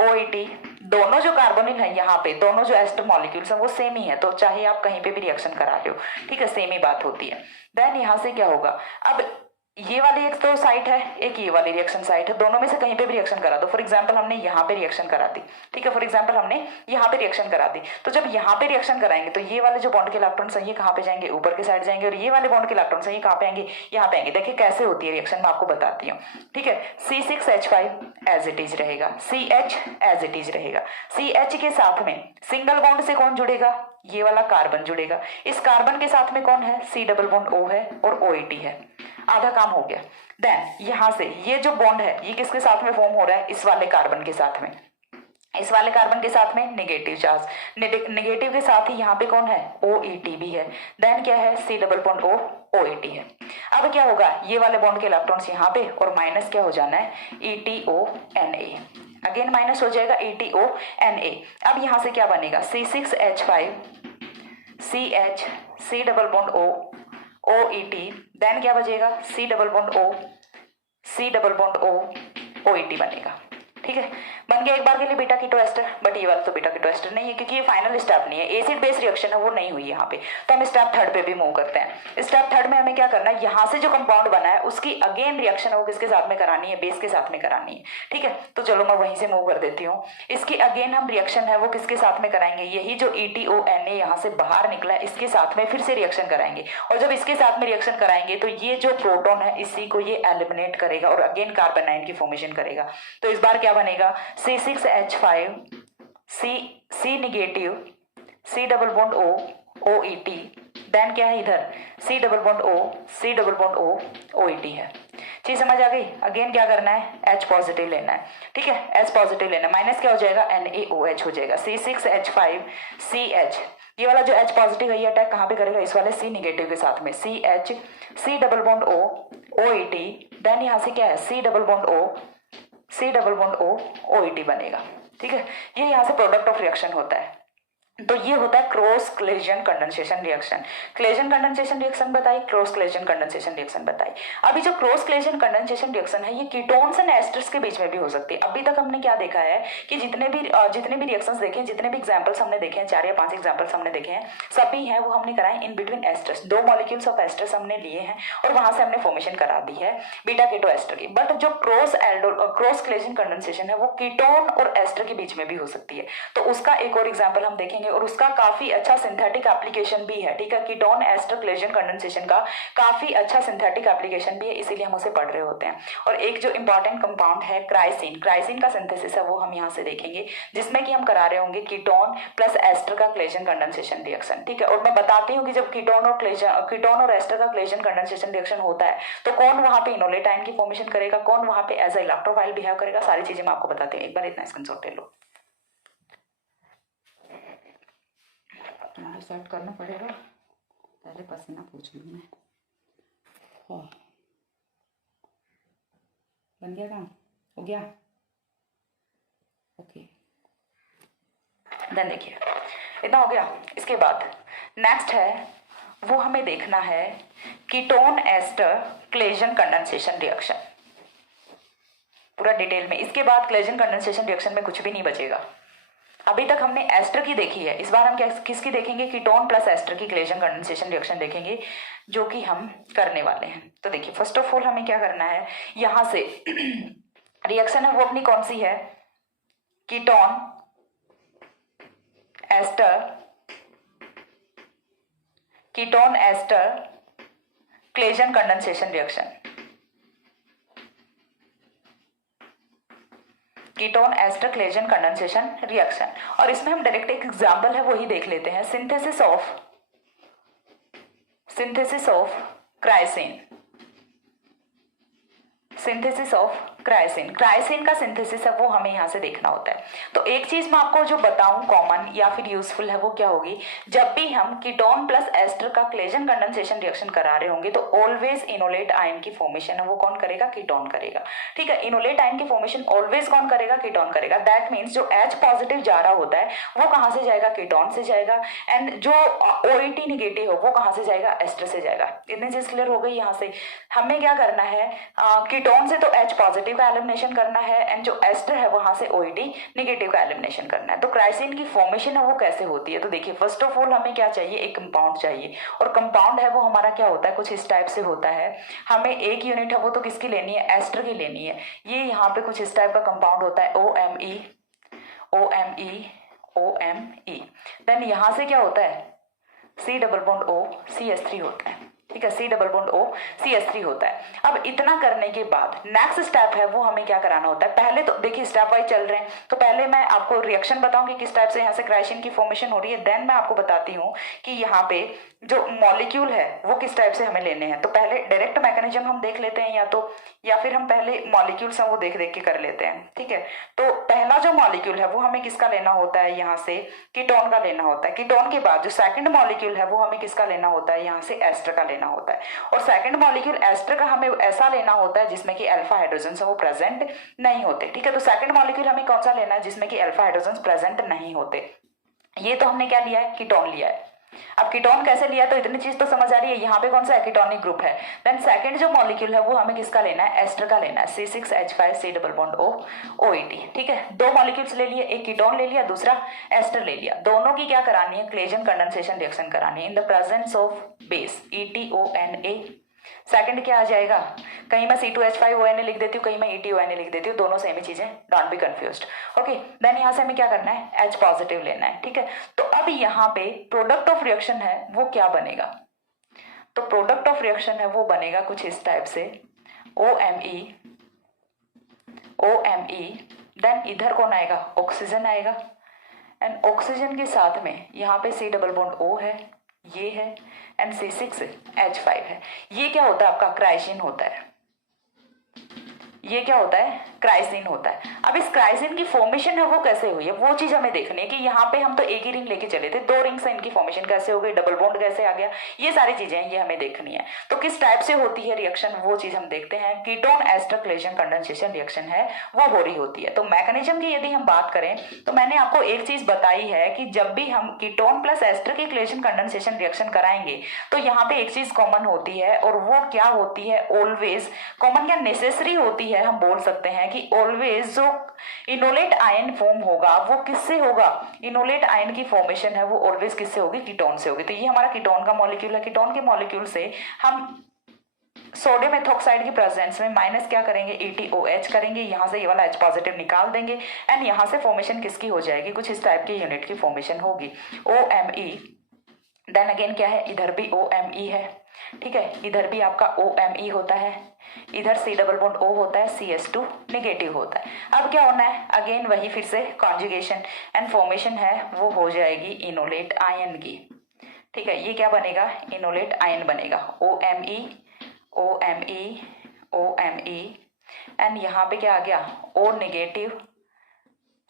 OET। दोनों जो कार्बोनिल है यहाँ पे, दोनों जो एस्टर मॉलिक्यूल्स हैं वो सेम ही है, तो चाहे आप कहीं पे भी रिएक्शन करा लो, ठीक है सेम ही बात होती है। देन यहाँ से क्या होगा, अब ये वाली एक तो साइट है, एक ये वाली रिएक्शन साइट है, दोनों में से कहीं पे भी रिएक्शन करा दो। फॉर एग्जांपल हमने यहाँ पे रिएक्शन करा दी, ठीक है, फॉर एग्जांपल हमने यहाँ पे रिएक्शन करा दी, तो जब यहाँ पे रिएक्शन कराएंगे तो ये वाले जो बॉन्ड के इलेक्ट्रॉन्स हैं ये कहाँ पे जाएंगे, ऊपर के साइड जाएंगे, और ये वाले बॉन्ड के इलेक्ट्रॉन्स हैं ये कहाँ पे आएंगे, यहाँ पे आएंगे। देखिए कैसे होती है रिएक्शन, मैं आपको बताती हूँ। ठीक है, C6H5 एज इट इज रहेगा, CH एज इट इज रहेगा। CH के साथ में सिंगल बॉन्ड से कौन जुड़ेगा, ये वाला कार्बन जुड़ेगा। इस कार्बन के साथ में कौन है, C डबल बॉन्ड O है और OET है। आधा काम हो गया। देन यहाँ से ये जो बॉन्ड है ये किसके साथ में फॉर्म हो रहा है, इस वाले कार्बन के साथ में, इस वाले कार्बन के साथ में नेगेटिव चार्ज, नेगेटिव के साथ ही यहाँ पे कौन है, OET भी है। देन क्या है, C double bond O OET है। अब क्या होगा, ये वाले बॉन्ड के इलेक्ट्रॉन्स यहाँ पे और माइनस क्या हो जाना है, ETONA, अगेन माइनस हो जाएगा ETONA। अब यहाँ से क्या बनेगा, C6H5 CH C double bond O OET, then क्या बचेगा, C double bond O C double bond O OET बनेगा। ठीक है, बन गया एक बार के लिए बीटा कीटो एस्टर, बट ये वाला तो बीटा कीटो एस्टर नहीं है क्योंकि ये फाइनल स्टेप नहीं है, एसिड बेस रिएक्शन है वो नहीं हुई यहाँ पे। तो हम स्टेप थर्ड पे भी मूव करते हैं। स्टेप थर्ड में हमें क्या करना है, यहाँ से जो कंपाउंड बना है उसकी अगेन रिएक्शन है वो किसके साथ में करानी है, बेस के साथ में करानी है। ठीक है, तो चलो मैं वहीं से मूव कर देती हूँ। इसकी अगेन हम रिएक्शन है वो किसके साथ में कराएंगे, यही जो ETONA यहाँ से बाहर निकला है इसके साथ में फिर से रिएक्शन कराएंगे। और जब इसके साथ में रिएक्शन कराएंगे तो ये जो प्रोटॉन है इसी को ये एलिमिनेट करेगा और अगेन कार्बन 9 की फॉर्मेशन करेगा। तो इस बार क्या बनेगा, C6H5 C negative C double bond O OET, then क्या है इधर C double bond O C double bond O OET है। चीज समझ आ गई। अगेन क्या करना है, H पॉजिटिव लेना है। ठीक है, H पॉजिटिव लेना है, माइनस क्या हो जाएगा NaOH हो जाएगा, C6H5 CH। ये वाला जो H पॉजिटिव है ये अटैक कहाँ पे करेगा, इस वाले C नेगेटिव के साथ में, CH C double bond O OET, then यहाँ से क्या है C double bond O OET बनेगा। ठीक है, ये यहाँ से प्रोडक्ट ऑफ रिएक्शन होता है। तो ये होता है cross Claisen condensation reaction. Claisen condensation reaction बताई, क्रॉस क्लेजन कंडेंसेशन रिएक्शन बताई। अभी जो क्रॉस क्लेजन कंडेंसेशन रिएक्शन है ये कीटोन्स एंड एस्टर्स के बीच में भी हो सकती है। अभी तक हमने क्या देखा है कि जितने भी रिएक्शंस देखे हैं, जितने भी एग्जांपल्स हमने देखे हैं, 4 या 5 एग्जांपल्स हमने देखे हैं, सभी हैं वो हमने कराए in between asters. 2 molecules of esters हमने लिए हैं और वहां से हमने फॉर्मेशन करा दी है बीटा कीटो एस्टर की। बट जो क्रॉस क्लेजन कंडेंसेशन है वो कीटोन और एस्टर के बीच में भी हो सकती है। तो उसका एक और एग्जाम्पल हम देखेंगे और उसका काफी अच्छा सिंथेटिक एप्लीकेशन भी है। ठीक है, कीटोन एस्टर क्लेजन कंडेंसेशन का काफी अच्छा सिंथेटिक एप्लीकेशन भी है, इसीलिए हम उसे पढ़ रहे होते हैं। और एक जो इंपॉर्टेंट कंपाउंड है क्राइसिन, क्राइसिन का सिंथेसिस है वो हम यहाँ से देखेंगे, जिसमें कि हम करा रहे होंगे कीटोन प्लस एस्टर का क्लेजन कंडेंसेशन रिएक्शन। ठीक है, और मैं बताती हूँ कि जब कीटोन और एस्टर का क्लेजन कंडेंसेशन रिएक्शन होता है तो कौन वहां पे इनोलेट आयन की फॉर्मेशन करेगा, कौन वहां पे एज अ इलेक्ट्रोफाइल बिहेव करेगा, सारी चीजें मैं आपको बताती हूँ। एक बार इतना स्क्रीनशॉट ले लो, सेट करना पड़ेगा, पहले पसीना पूछ लूँ मैं। बन गया काम, हो गया, ओके। देन देखिए इतना हो गया। इसके बाद नेक्स्ट है वो हमें देखना है ketone ester Claisen condensation reaction, पूरा डिटेल में। इसके बाद क्लेजन कंडेंसेशन रिएक्शन में कुछ भी नहीं बचेगा। अभी तक हमने एस्टर की देखी है, इस बार हम किसकी देखेंगे, कीटोन प्लस एस्टर की क्लेजन कंडेंसेशन रिएक्शन देखेंगे, जो कि हम करने वाले हैं। तो देखिए फर्स्ट ऑफ ऑल हमें क्या करना है, यहां से रिएक्शन है वो अपनी कौन सी है, ketone ester Claisen condensation reaction, ketone ester Claisen condensation reaction. और इसमें हम डायरेक्ट एक एग्जांपल है वही देख लेते हैं, सिंथेसिस ऑफ क्राइसिन, क्राइसिन का सिंथेसिस है वो हमें यहाँ से देखना होता है। तो एक चीज मैं आपको जो बताऊं कॉमन या फिर यूजफुल है वो क्या होगी, जब भी हम कीटोन प्लस एस्टर का क्लेजन कंडेंसेशन रिएक्शन करा रहे होंगे तो ऑलवेज इनोलेट आयन की फॉर्मेशन है वो कौन करेगा, कीटोन करेगा। ठीक है, इनोलेट आयन की फॉर्मेशन ऑलवेज कौन करेगा, कीटोन करेगा। दैट मीन्स जो H पॉजिटिव जा रहा होता है वो कहाँ से जाएगा, कीटोन से जाएगा, एंड जो OET निगेटिव हो वो कहाँ से जाएगा, एस्टर से जाएगा। इतनी चीज क्लियर हो गई। यहाँ से हमें क्या करना है, कीटोन से तो H पॉजिटिव का एलिमिनेशन करना है एंड जो एस्टर है वहां से OET नेगेटिव का एलिमिनेशन करना है। तो क्राइसिन की फॉर्मेशन है वो कैसे होती है, तो देखिए फर्स्ट ऑफ ऑल हमें क्या चाहिए, एक कंपाउंड चाहिए। और कंपाउंड है वो हमारा क्या होता है, कुछ इस टाइप से होता है। हमें एक यूनिट है वो तो किसकी लेनी है, एस्टर की लेनी है। ये यहाँ पे कुछ इस टाइप का कंपाउंड होता है, OMe। देन यहाँ से क्या होता है, C double bond O CH3 होता है। ठीक है, C double bond O CH3 होता है। अब इतना करने के बाद नेक्स्ट स्टेप है वो हमें क्या कराना होता है, पहले तो देखिए स्टेप वाइज चल रहे हैं, तो पहले मैं आपको रिएक्शन बताऊंगी किस टाइप से यहाँ से क्राइसिन की फॉर्मेशन हो रही है। देन मैं आपको बताती हूँ कि यहाँ पे जो मॉलिक्यूल है वो किस टाइप से हमें लेने हैं। तो पहले डायरेक्ट मैकेनिज्म हम देख लेते हैं या फिर हम पहले मॉलिक्यूल्स हैं वो देख के कर लेते हैं। ठीक है, तो पहला जो मॉलिक्यूल है वो हमें किसका लेना होता है, यहाँ से कीटोन का लेना होता है। कीटोन के बाद जो सेकंड मॉलिक्यूल है वो हमें किसका लेना होता है, यहाँ से एस्टर का लेना होता है। और सेकंड मॉलिक्यूल एस्टर का हमें ऐसा लेना होता है जिसमें कि अल्फा हाइड्रोजन वो प्रेजेंट नहीं होते। ठीक है, तो सेकंड मॉलिक्यूल हमें कौन सा लेना है, जिसमें कि अल्फा हाइड्रोजन प्रेजेंट नहीं होते। ये तो हमने क्या लिया है, कीटोन लिया है। अब कीटोन कैसे लिया, तो इतनी चीज तो समझ आ रही है, यहाँ पे कौन सा एकीटोनिक ग्रुप है। देन सेकंड जो मॉलिक्यूल है वो हमें किसका लेना है, एस्टर का लेना है, C6H5 C double bond O OET। ठीक है, दो मॉलिक्यूल्स ले लिए, एक कीटोन ले लिया, दूसरा एस्टर ले लिया। दोनों की क्या करानी है, क्लेजन कंडेंसेशन रिएक्शन करानी है इन the presence of base ETONA। Second क्या आ जाएगा, कहीं मैं C2H5ONA लिख देती हूँ, कहीं मैं ETONA लिख देती हूँ, दोनों सेम ही चीजें, don't be confused. Okay, then यहाँ से हमें क्या करना है, H पॉजिटिव लेना है। ठीक है, तो अब यहाँ पे प्रोडक्ट ऑफ रिएक्शन है वो क्या बनेगा, तो प्रोडक्ट ऑफ रिएक्शन है वो बनेगा कुछ इस टाइप से, OMe देन इधर कौन आएगा, ऑक्सीजन आएगा, एंड ऑक्सीजन के साथ में यहाँ पे C डबल बॉन्ड O है, ये है, एंड C6H5 है। ये क्या होता है, आपका क्राइसिन होता है, ये क्या होता है, क्राइसिन होता है। अब इस क्राइसिन की फॉर्मेशन है वो कैसे हुई है, वो चीज हमें देखनी है कि यहाँ पे हम तो एक ही रिंग लेके चले थे, दो रिंग से इनकी फॉर्मेशन कैसे हो गई, डबल बॉन्ड कैसे आ गया, ये सारी चीजें हैं, ये हमें देखनी है। तो किस टाइप से होती है रिएक्शन, वो चीज हम देखते हैं। Ketone ester Claisen condensation reaction है वो हो रही होती है। तो मैकेनिज्म की यदि हम बात करें तो मैंने आपको एक चीज बताई है कि जब भी हम कीटोन प्लस एस्टर की क्लेजन कंडेंसेशन रिएक्शन कराएंगे तो यहाँ पे एक चीज कॉमन होती है, और वो क्या होती है, ऑलवेज कॉमन या नेसेसरी होती है, हम बोल सकते हैं कि ऑलवेज जो इनोलेट आयन फॉर्म होगा वो किससे होगा, इनोलेट आयन की फॉर्मेशन है वो ऑलवेज किससे होगी, कीटोन से होगी। तो ये हमारा कीटोन का मॉलिक्यूल है, कीटोन के मॉलिक्यूल से हम सोडियम एथोक्साइड की प्रेजेंस में माइनस क्या करेंगे, ETOH करेंगे, यहाँ से ये वाला H पॉजिटिव निकाल देंगे, एंड यहाँ से फॉर्मेशन किसकी हो जाएगी, कुछ इस टाइप की यूनिट की फॉर्मेशन होगी, OMe। देन अगेन क्या है, इधर भी OMe है, ठीक है, इधर भी आपका OMe होता है, इधर C डबल बॉन्ड O होता है, CS2 नेगेटिव होता है। अब क्या होना है, अगेन वही फिर से कॉन्जुगेशन एंड फॉर्मेशन है वो हो जाएगी इनोलेट आयन की। ठीक है, ये क्या बनेगा, इनोलेट आयन बनेगा, OMe एंड यहाँ पे क्या आ गया, O नेगेटिव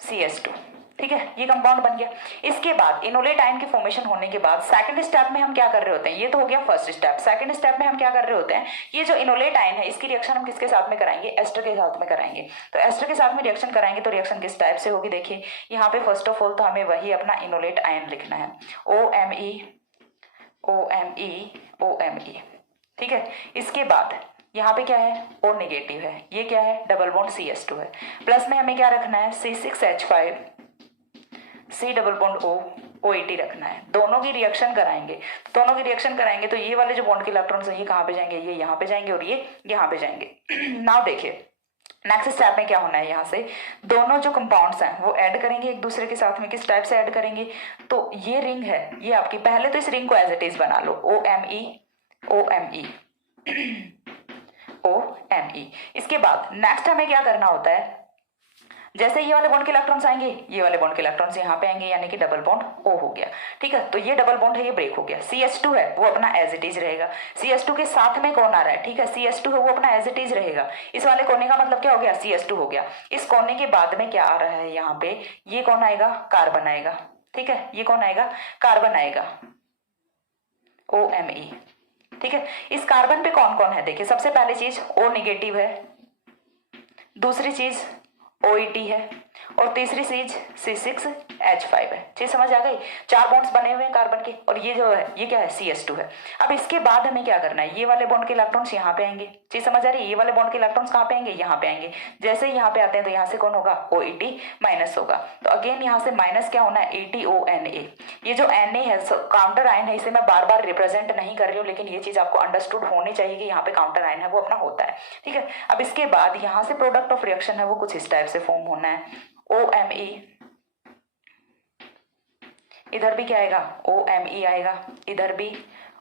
CS2। ठीक है, ये कंपाउंड बन गया। इसके बाद इनोलेट आयन की फॉर्मेशन होने के बाद सेकंड स्टेप में हम क्या कर रहे होते हैं, ये तो हो गया फर्स्ट स्टेप। सेकंड स्टेप में हम क्या कर रहे होते हैं, ये जो इनोलेट आयन है इसकी रिएक्शन हम किसके साथ में कराएंगे, एस्टर के साथ में कराएंगे। तो एस्टर के साथ में रिएक्शन कराएंगे तो रिएक्शन किस टाइप से होगी, देखिए यहाँ पे फर्स्ट ऑफ ऑल तो हमें वही अपना इनोलेट आयन लिखना है, OMe। ठीक है, इसके बाद यहाँ पे क्या है, O नेगेटिव है, ये क्या है, डबल बॉन्ड CS2 है, प्लस में हमें क्या रखना है, C6H5 C double bond O OET रखना है। दोनों की रिएक्शन कराएंगे तो ये वाले जो बॉन्ड के इलेक्ट्रॉन्स हैं ये कहाँ पे जाएंगे, ये यहाँ पे जाएंगे और ये यहाँ पे जाएंगे। नाउ देखिए नेक्स्ट स्टेप में क्या होना है, यहाँ से दोनों जो कंपाउंड्स हैं वो ऐड करेंगे एक दूसरे के साथ में, किस टाइप से ऐड करेंगे, तो ये रिंग है ये आपकी, पहले तो इस रिंग को एज इट इज बना लो, OMe। इसके बाद नेक्स्ट हमें क्या करना होता है, जैसे ये वाले बॉन्ड के इलेक्ट्रॉन्स आएंगे ये वाले बॉन्ड के इलेक्ट्रॉन्स यहाँ पे आएंगे, यानी कि डबल बॉन्ड O हो गया। ठीक है, तो ये डबल बॉन्ड है ये ब्रेक हो गया। CS2 है वो अपना एज इट इज रहेगा, CS2 के साथ में कौन आ रहा है, ठीक है, CS2 है वो अपना एज इट इज रहेगा। इस वाले कोने का मतलब क्या हो गया, CS2 हो गया। इस कोने के बाद में क्या आ रहा है, यहाँ पे ये कौन आएगा, कार्बन आएगा। ठीक है, ये कौन आएगा, कार्बन आएगा, OMe। ठीक है, इस कार्बन पे कौन कौन है, देखिए सबसे पहली चीज O नेगेटिव है, दूसरी चीज OET है, और तीसरी चीज C6H5 है। चीज समझ आ गई, 4 बॉन्ड्स बने हुए हैं कार्बन के, और ये जो है ये क्या है, CS2 है। अब इसके बाद हमें क्या करना है, ये वाले बॉन्ड के इलेक्ट्रॉन्स यहाँ पे आएंगे, चीज समझ आ रही है, ये वाले बॉन्ड के इलेक्ट्रॉन्स कहाँ पे आएंगे, यहाँ पे आएंगे। जैसे यहाँ पे आते हैं तो यहाँ से कौन होगा, OET माइनस होगा, तो अगेन यहाँ से माइनस क्या होना है, ETONA। ये जो Na है काउंटर आयन है, इसे मैं बार बार रिप्रेजेंट नहीं कर रही हूँ, लेकिन ये चीज आपको अंडरस्टूड होनी चाहिए कि यहाँ पे काउंटर आयन है वो अपना होता है। ठीक है, अब इसके बाद यहाँ से प्रोडक्ट ऑफ रिएक्शन है वो कुछ इस टाइप से फॉर्म होना है, OMe, इधर भी क्या आएगा, OMe आएगा, इधर भी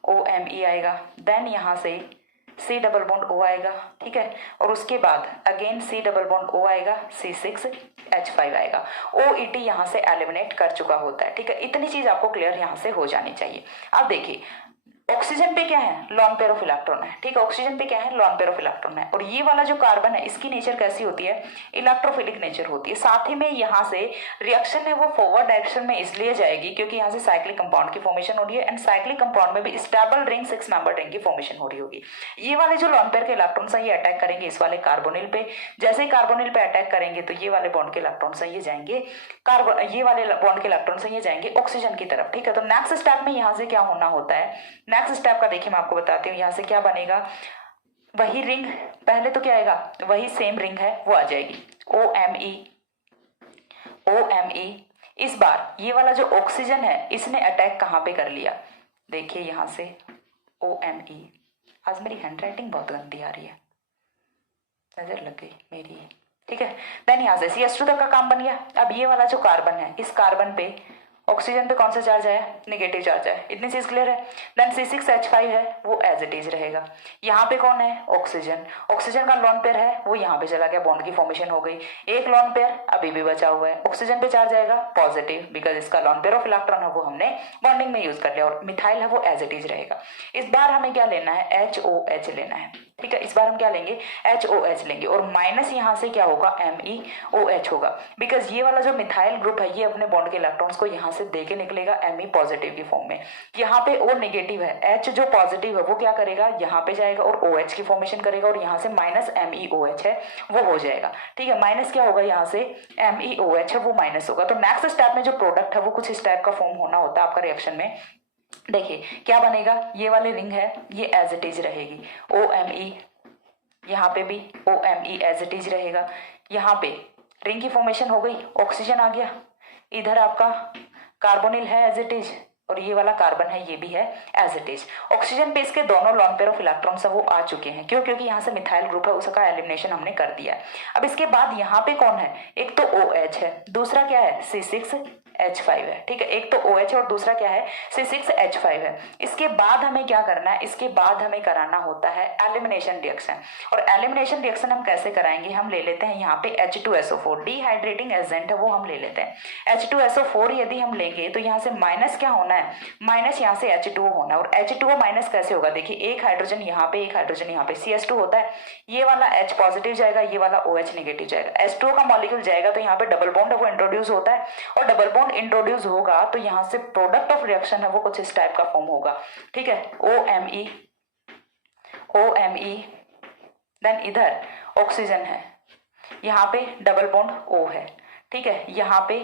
OMe आएगा, देन यहाँ से C डबल बॉन्ड O आएगा। ठीक है, और उसके बाद again C double bond O आएगा, C6H5 आएगा, OET यहाँ से एलिमिनेट कर चुका होता है। ठीक है, इतनी चीज आपको क्लियर यहाँ से हो जानी चाहिए। अब देखिए ऑक्सीजन पे क्या है, लॉन पेयर ऑफ इलेक्ट्रॉन है, ठीक है, ऑक्सीजन पे क्या है, लॉन पेयर ऑफ इलेक्ट्रॉन है। और ये वाला जो कार्बन है इसकी नेचर कैसी होती है, इलेक्ट्रोफिलिक नेचर होती है। साथ ही में यहाँ से रिएक्शन है वो फॉरवर्ड डायरेक्शन में इसलिए जाएगी क्योंकि यहाँ से साइक्लिक कंपाउंड की फॉर्मेशन हो रही है, एंड साइक्लिक कंपाउंड में भी स्टेबल रिंग 6 मेंबर रिंग की फॉर्मेशन हो रही होगी। ये वाले जो लॉन पेयर के इलेक्ट्रॉन्स है ये अटैक करेंगे इस वाले कार्बोनिल पे। जैसे ही कार्बोनिल पे अटैक करेंगे तो ये वाले बॉन्ड के इलेक्ट्रॉन्स है ये जाएंगे कार्बन, ये वाले बॉन्ड के इलेक्ट्रॉन्स है ये जाएंगे ऑक्सीजन की तरफ, ठीक है। तो नेक्स्ट स्टेप में यहाँ से क्या होना होता है, नेक्स्ट स्टेप का देखिए मैं आपको बताती हूँ। यहाँ से क्या बनेगा, वही रिंग, पहले तो क्या आएगा, वही सेम रिंग है वो आ जाएगी OMe, OMe। इस बार ये वाला जो ऑक्सीजन है इसने अटैक कहाँ पे कर लिया, देखिए यहाँ से OMe। आज मेरी हैंडराइटिंग बहुत गंदी आ रही है, नजर लग गई मेरी, ठीक है। देन यहाँ से CH2 तक का काम बन गया। अब ये वाला जो कार्बन है इस कार्बन पे ऑक्सीजन पे कौन सा चार्ज आया, नेगेटिव चार्ज आया, इतनी चीज क्लियर है। देन C6H5 है वो एज इट इज रहेगा। यहाँ पे कौन है, ऑक्सीजन, ऑक्सीजन का लॉन पेयर है वो यहाँ पे चला गया, बॉन्ड की फॉर्मेशन हो गई। एक लॉन पेयर अभी भी बचा हुआ है, ऑक्सीजन पे चार्ज आएगा पॉजिटिव, बिकॉज इसका लॉन पेयर ऑफ इलेक्ट्रॉन है वो हमने बॉन्डिंग में यूज कर लिया, और मिथाइल है वो एज इट इज रहेगा। इस बार हमें क्या लेना है, HOH लेना है, ठीक है। इस बार हम क्या लेंगे, HOH लेंगे, और माइनस यहाँ से क्या होगा, MEOH होगा, बिकॉज ये वाला जो मिथाइल ग्रुप है ये अपने बॉन्ड के इलेक्ट्रॉन्स को यहाँ से दे के निकलेगा Me पॉजिटिव की फॉर्म में। यहाँ पे O नेगेटिव है, H जो पॉजिटिव है वो क्या करेगा, यहाँ पे जाएगा और OH की फॉर्मेशन करेगा, और यहाँ से माइनस MEOH है वो हो जाएगा, ठीक है। माइनस क्या होगा, यहाँ से MEOH है वो माइनस होगा। तो नेक्स्ट स्टेप में जो प्रोडक्ट है वो कुछ इस टाइप का फॉर्म होना होता है आपका रिएक्शन में। देखिए क्या बनेगा, ये वाली रिंग है ये एज इट इज रहेगी OMe, यहाँ पे भी OMe एज इट इज रहेगा। यहाँ पे रिंग की फॉर्मेशन हो गई, ऑक्सीजन आ गया, इधर आपका कार्बोनिल है एज इट इज, और ये वाला कार्बन है ये भी है एज इट इज। ऑक्सीजन पे इसके दोनों लॉन पेयर ऑफ इलेक्ट्रॉन्स वो आ चुके हैं, क्यों, क्योंकि यहाँ से मिथाइल ग्रुप है उसका एलिमिनेशन हमने कर दिया। अब इसके बाद यहाँ पे कौन है, एक तो OH है, दूसरा क्या है C6H5 है, ठीक है। एक तो OH है और दूसरा क्या है C6H5 है। इसके बाद हमें क्या करना है, इसके बाद हमें कराना होता है एलिमिनेशन रिएक्शन। और एलिमिनेशन रिएक्शन हम कैसे कराएंगे, हम ले लेते हैं यहाँ पे H2SO4 डिहाइड्रेटिंग एजेंट है वो हम ले लेते हैं। H2SO4 यदि हम लेंगे तो यहाँ से माइनस क्या होना है, माइनस यहाँ से H2O होना है। और H2O माइनस कैसे होगा, देखिए एक हाइड्रोजन यहाँ पे एक हाइड्रोजन यहाँ पे, CH2 होता है, ये वाला H पॉजिटिव जाएगा, ये वाला OH नेगेटिव जाएगा। H2O का मॉलिक्यूल जाएगा तो यहाँ पे डबल बॉन्ड है वो इंट्रोड्यूस होता है, और डबल बॉन्ड इंट्रोड्यूस होगा तो यहाँ से प्रोडक्ट ऑफ रिएक्शन है वो कुछ इस टाइप का फॉर्म होगा, ठीक है। OMe देन इधर ऑक्सीजन है, यहाँ पे डबल बॉन्ड O है, ठीक है। यहाँ पे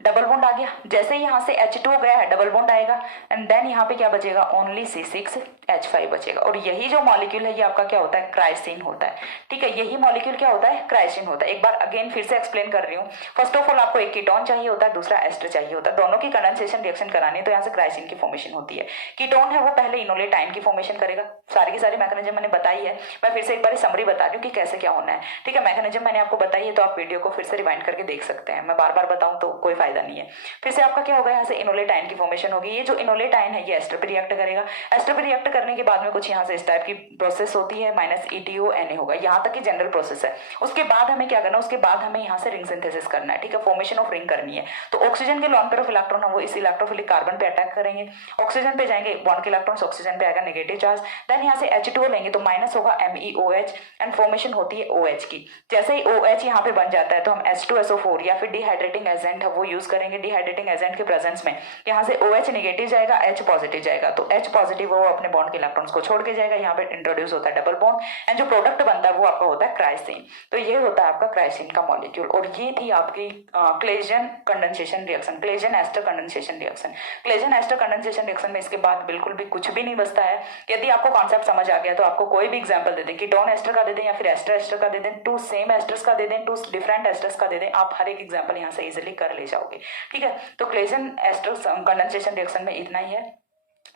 डबल बॉन्ड आ गया, जैसे ही यहाँ से H2O गया है डबल बॉन्ड आएगा, एंड देन यहाँ पे क्या बचेगा, ओनली C6H5 बचेगा। और यही जो मॉलिक्यूल है ये आपका क्या होता है, क्राइसिन होता है, ठीक है। यही मॉलिक्यूल क्या होता है, क्राइसिन होता है। एक बार अगेन फिर से एक्सप्लेन कर रही हूँ। फर्स्ट ऑफ ऑल आपको एक कीटोन चाहिए होता है, दूसरा एस्टर चाहिए होता है, दोनों की कंडेंसेशन रिएक्शन करानी है तो यहाँ से क्राइसिन की फॉर्मेशन होती है। कीटोन है वो पहले इनोलेटाइन की फॉर्मेशन करेगा, सारी की सारी मैकेनिज्म मैंने बताई है, मैं फिर से एक बार समरी बता रही हूँ कि कैसे क्या होना है, ठीक है। मैकेनिज्म मैंने आपको बताई है तो आप वीडियो को फिर से रिवाइंड करके देख सकते हैं, मैं बार बार बताऊं तो कोई फायदा नहीं है। फिर से आपका क्या होगा, यहाँ से इनोलेटाइन की फॉर्मेशन होगी, ये जो इनोलेटाइन है ये एस्टर पे रिएक्ट करेगा, एस्टर पे रिएक्ट करने के बाद में कुछ यहाँ से इस टाइप की प्रोसेस होती है, माइनस ETO Na होगा, यहाँ तक की जनरल प्रोसेस है। उसके बाद हमें क्या करना है, उसके बाद हमें यहाँ से रिंग सिंथेसिस करना है, ठीक है, फॉर्मेशन ऑफ रिंग करनी है। तो ऑक्सीजन के लॉन पेयर ऑफ इलेक्ट्रॉन वो इस इलेक्ट्रोफिलिक कार्बन पे अटैक करेंगे, ऑक्सीजन पे जाएंगे, बॉन्ड के इलेक्ट्रॉन्स ऑक्सीजन पे आएगा नेगेटिव चार्ज, देन यहाँ से H2O लेंगे तो माइनस होगा MEOH, एंड फॉर्मेशन होती है OH की। जैसे ही OH यहाँ पे बन जाता है तो हम H2SO4 या फिर डिहाइड्रेटिंग एजेंट है वो यूज करेंगे। डिहाइड्रेटिंग एजेंट के प्रेजेंस में यहाँ से OH नेगेटिव जाएगा, H पॉजिटिव जाएगा, तो H पॉजिटिव वो अपने बॉन्ड के इलेक्ट्रॉन्स को छोड़ के जाएगा, यहाँ पे इंट्रोड्यूस होता है डबल बॉन्ड, एंड जो प्रोडक्ट बनता है वो आपका होता है क्राइसिन। तो ये होता है आपका क्राइसिन का मॉलिक्यूल। और ये थी आपकी Claisen condensation reaction, Claisen ester condensation reaction. Claisen ester condensation reaction में इसके बाद बिल्कुल भी कुछ भी नहीं बचता है। यदि आपको कॉन्सेप्ट समझ आ गया तो आपको कोई भी एग्जांपल दे दें, कीटोन एस्टर का दे दें या फिर एस्टर एस्टर का दे दें, टू सेम एस्टर्स का दे दें, टू डिफरेंट एस्टर्स का दे दें, आप हर एक एग्जांपल यहाँ से इजीली कर ले जाओगे, ठीक है। तो क्लेजन एस्टर कंडेंसेशन रिएक्शन में इतना ही है।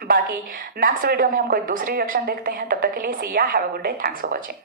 बाकी नेक्स्ट वीडियो में हम कोई दूसरी रिएक्शन देखते हैं, तब तक के लिए सी या, have a good day, thanks for watching.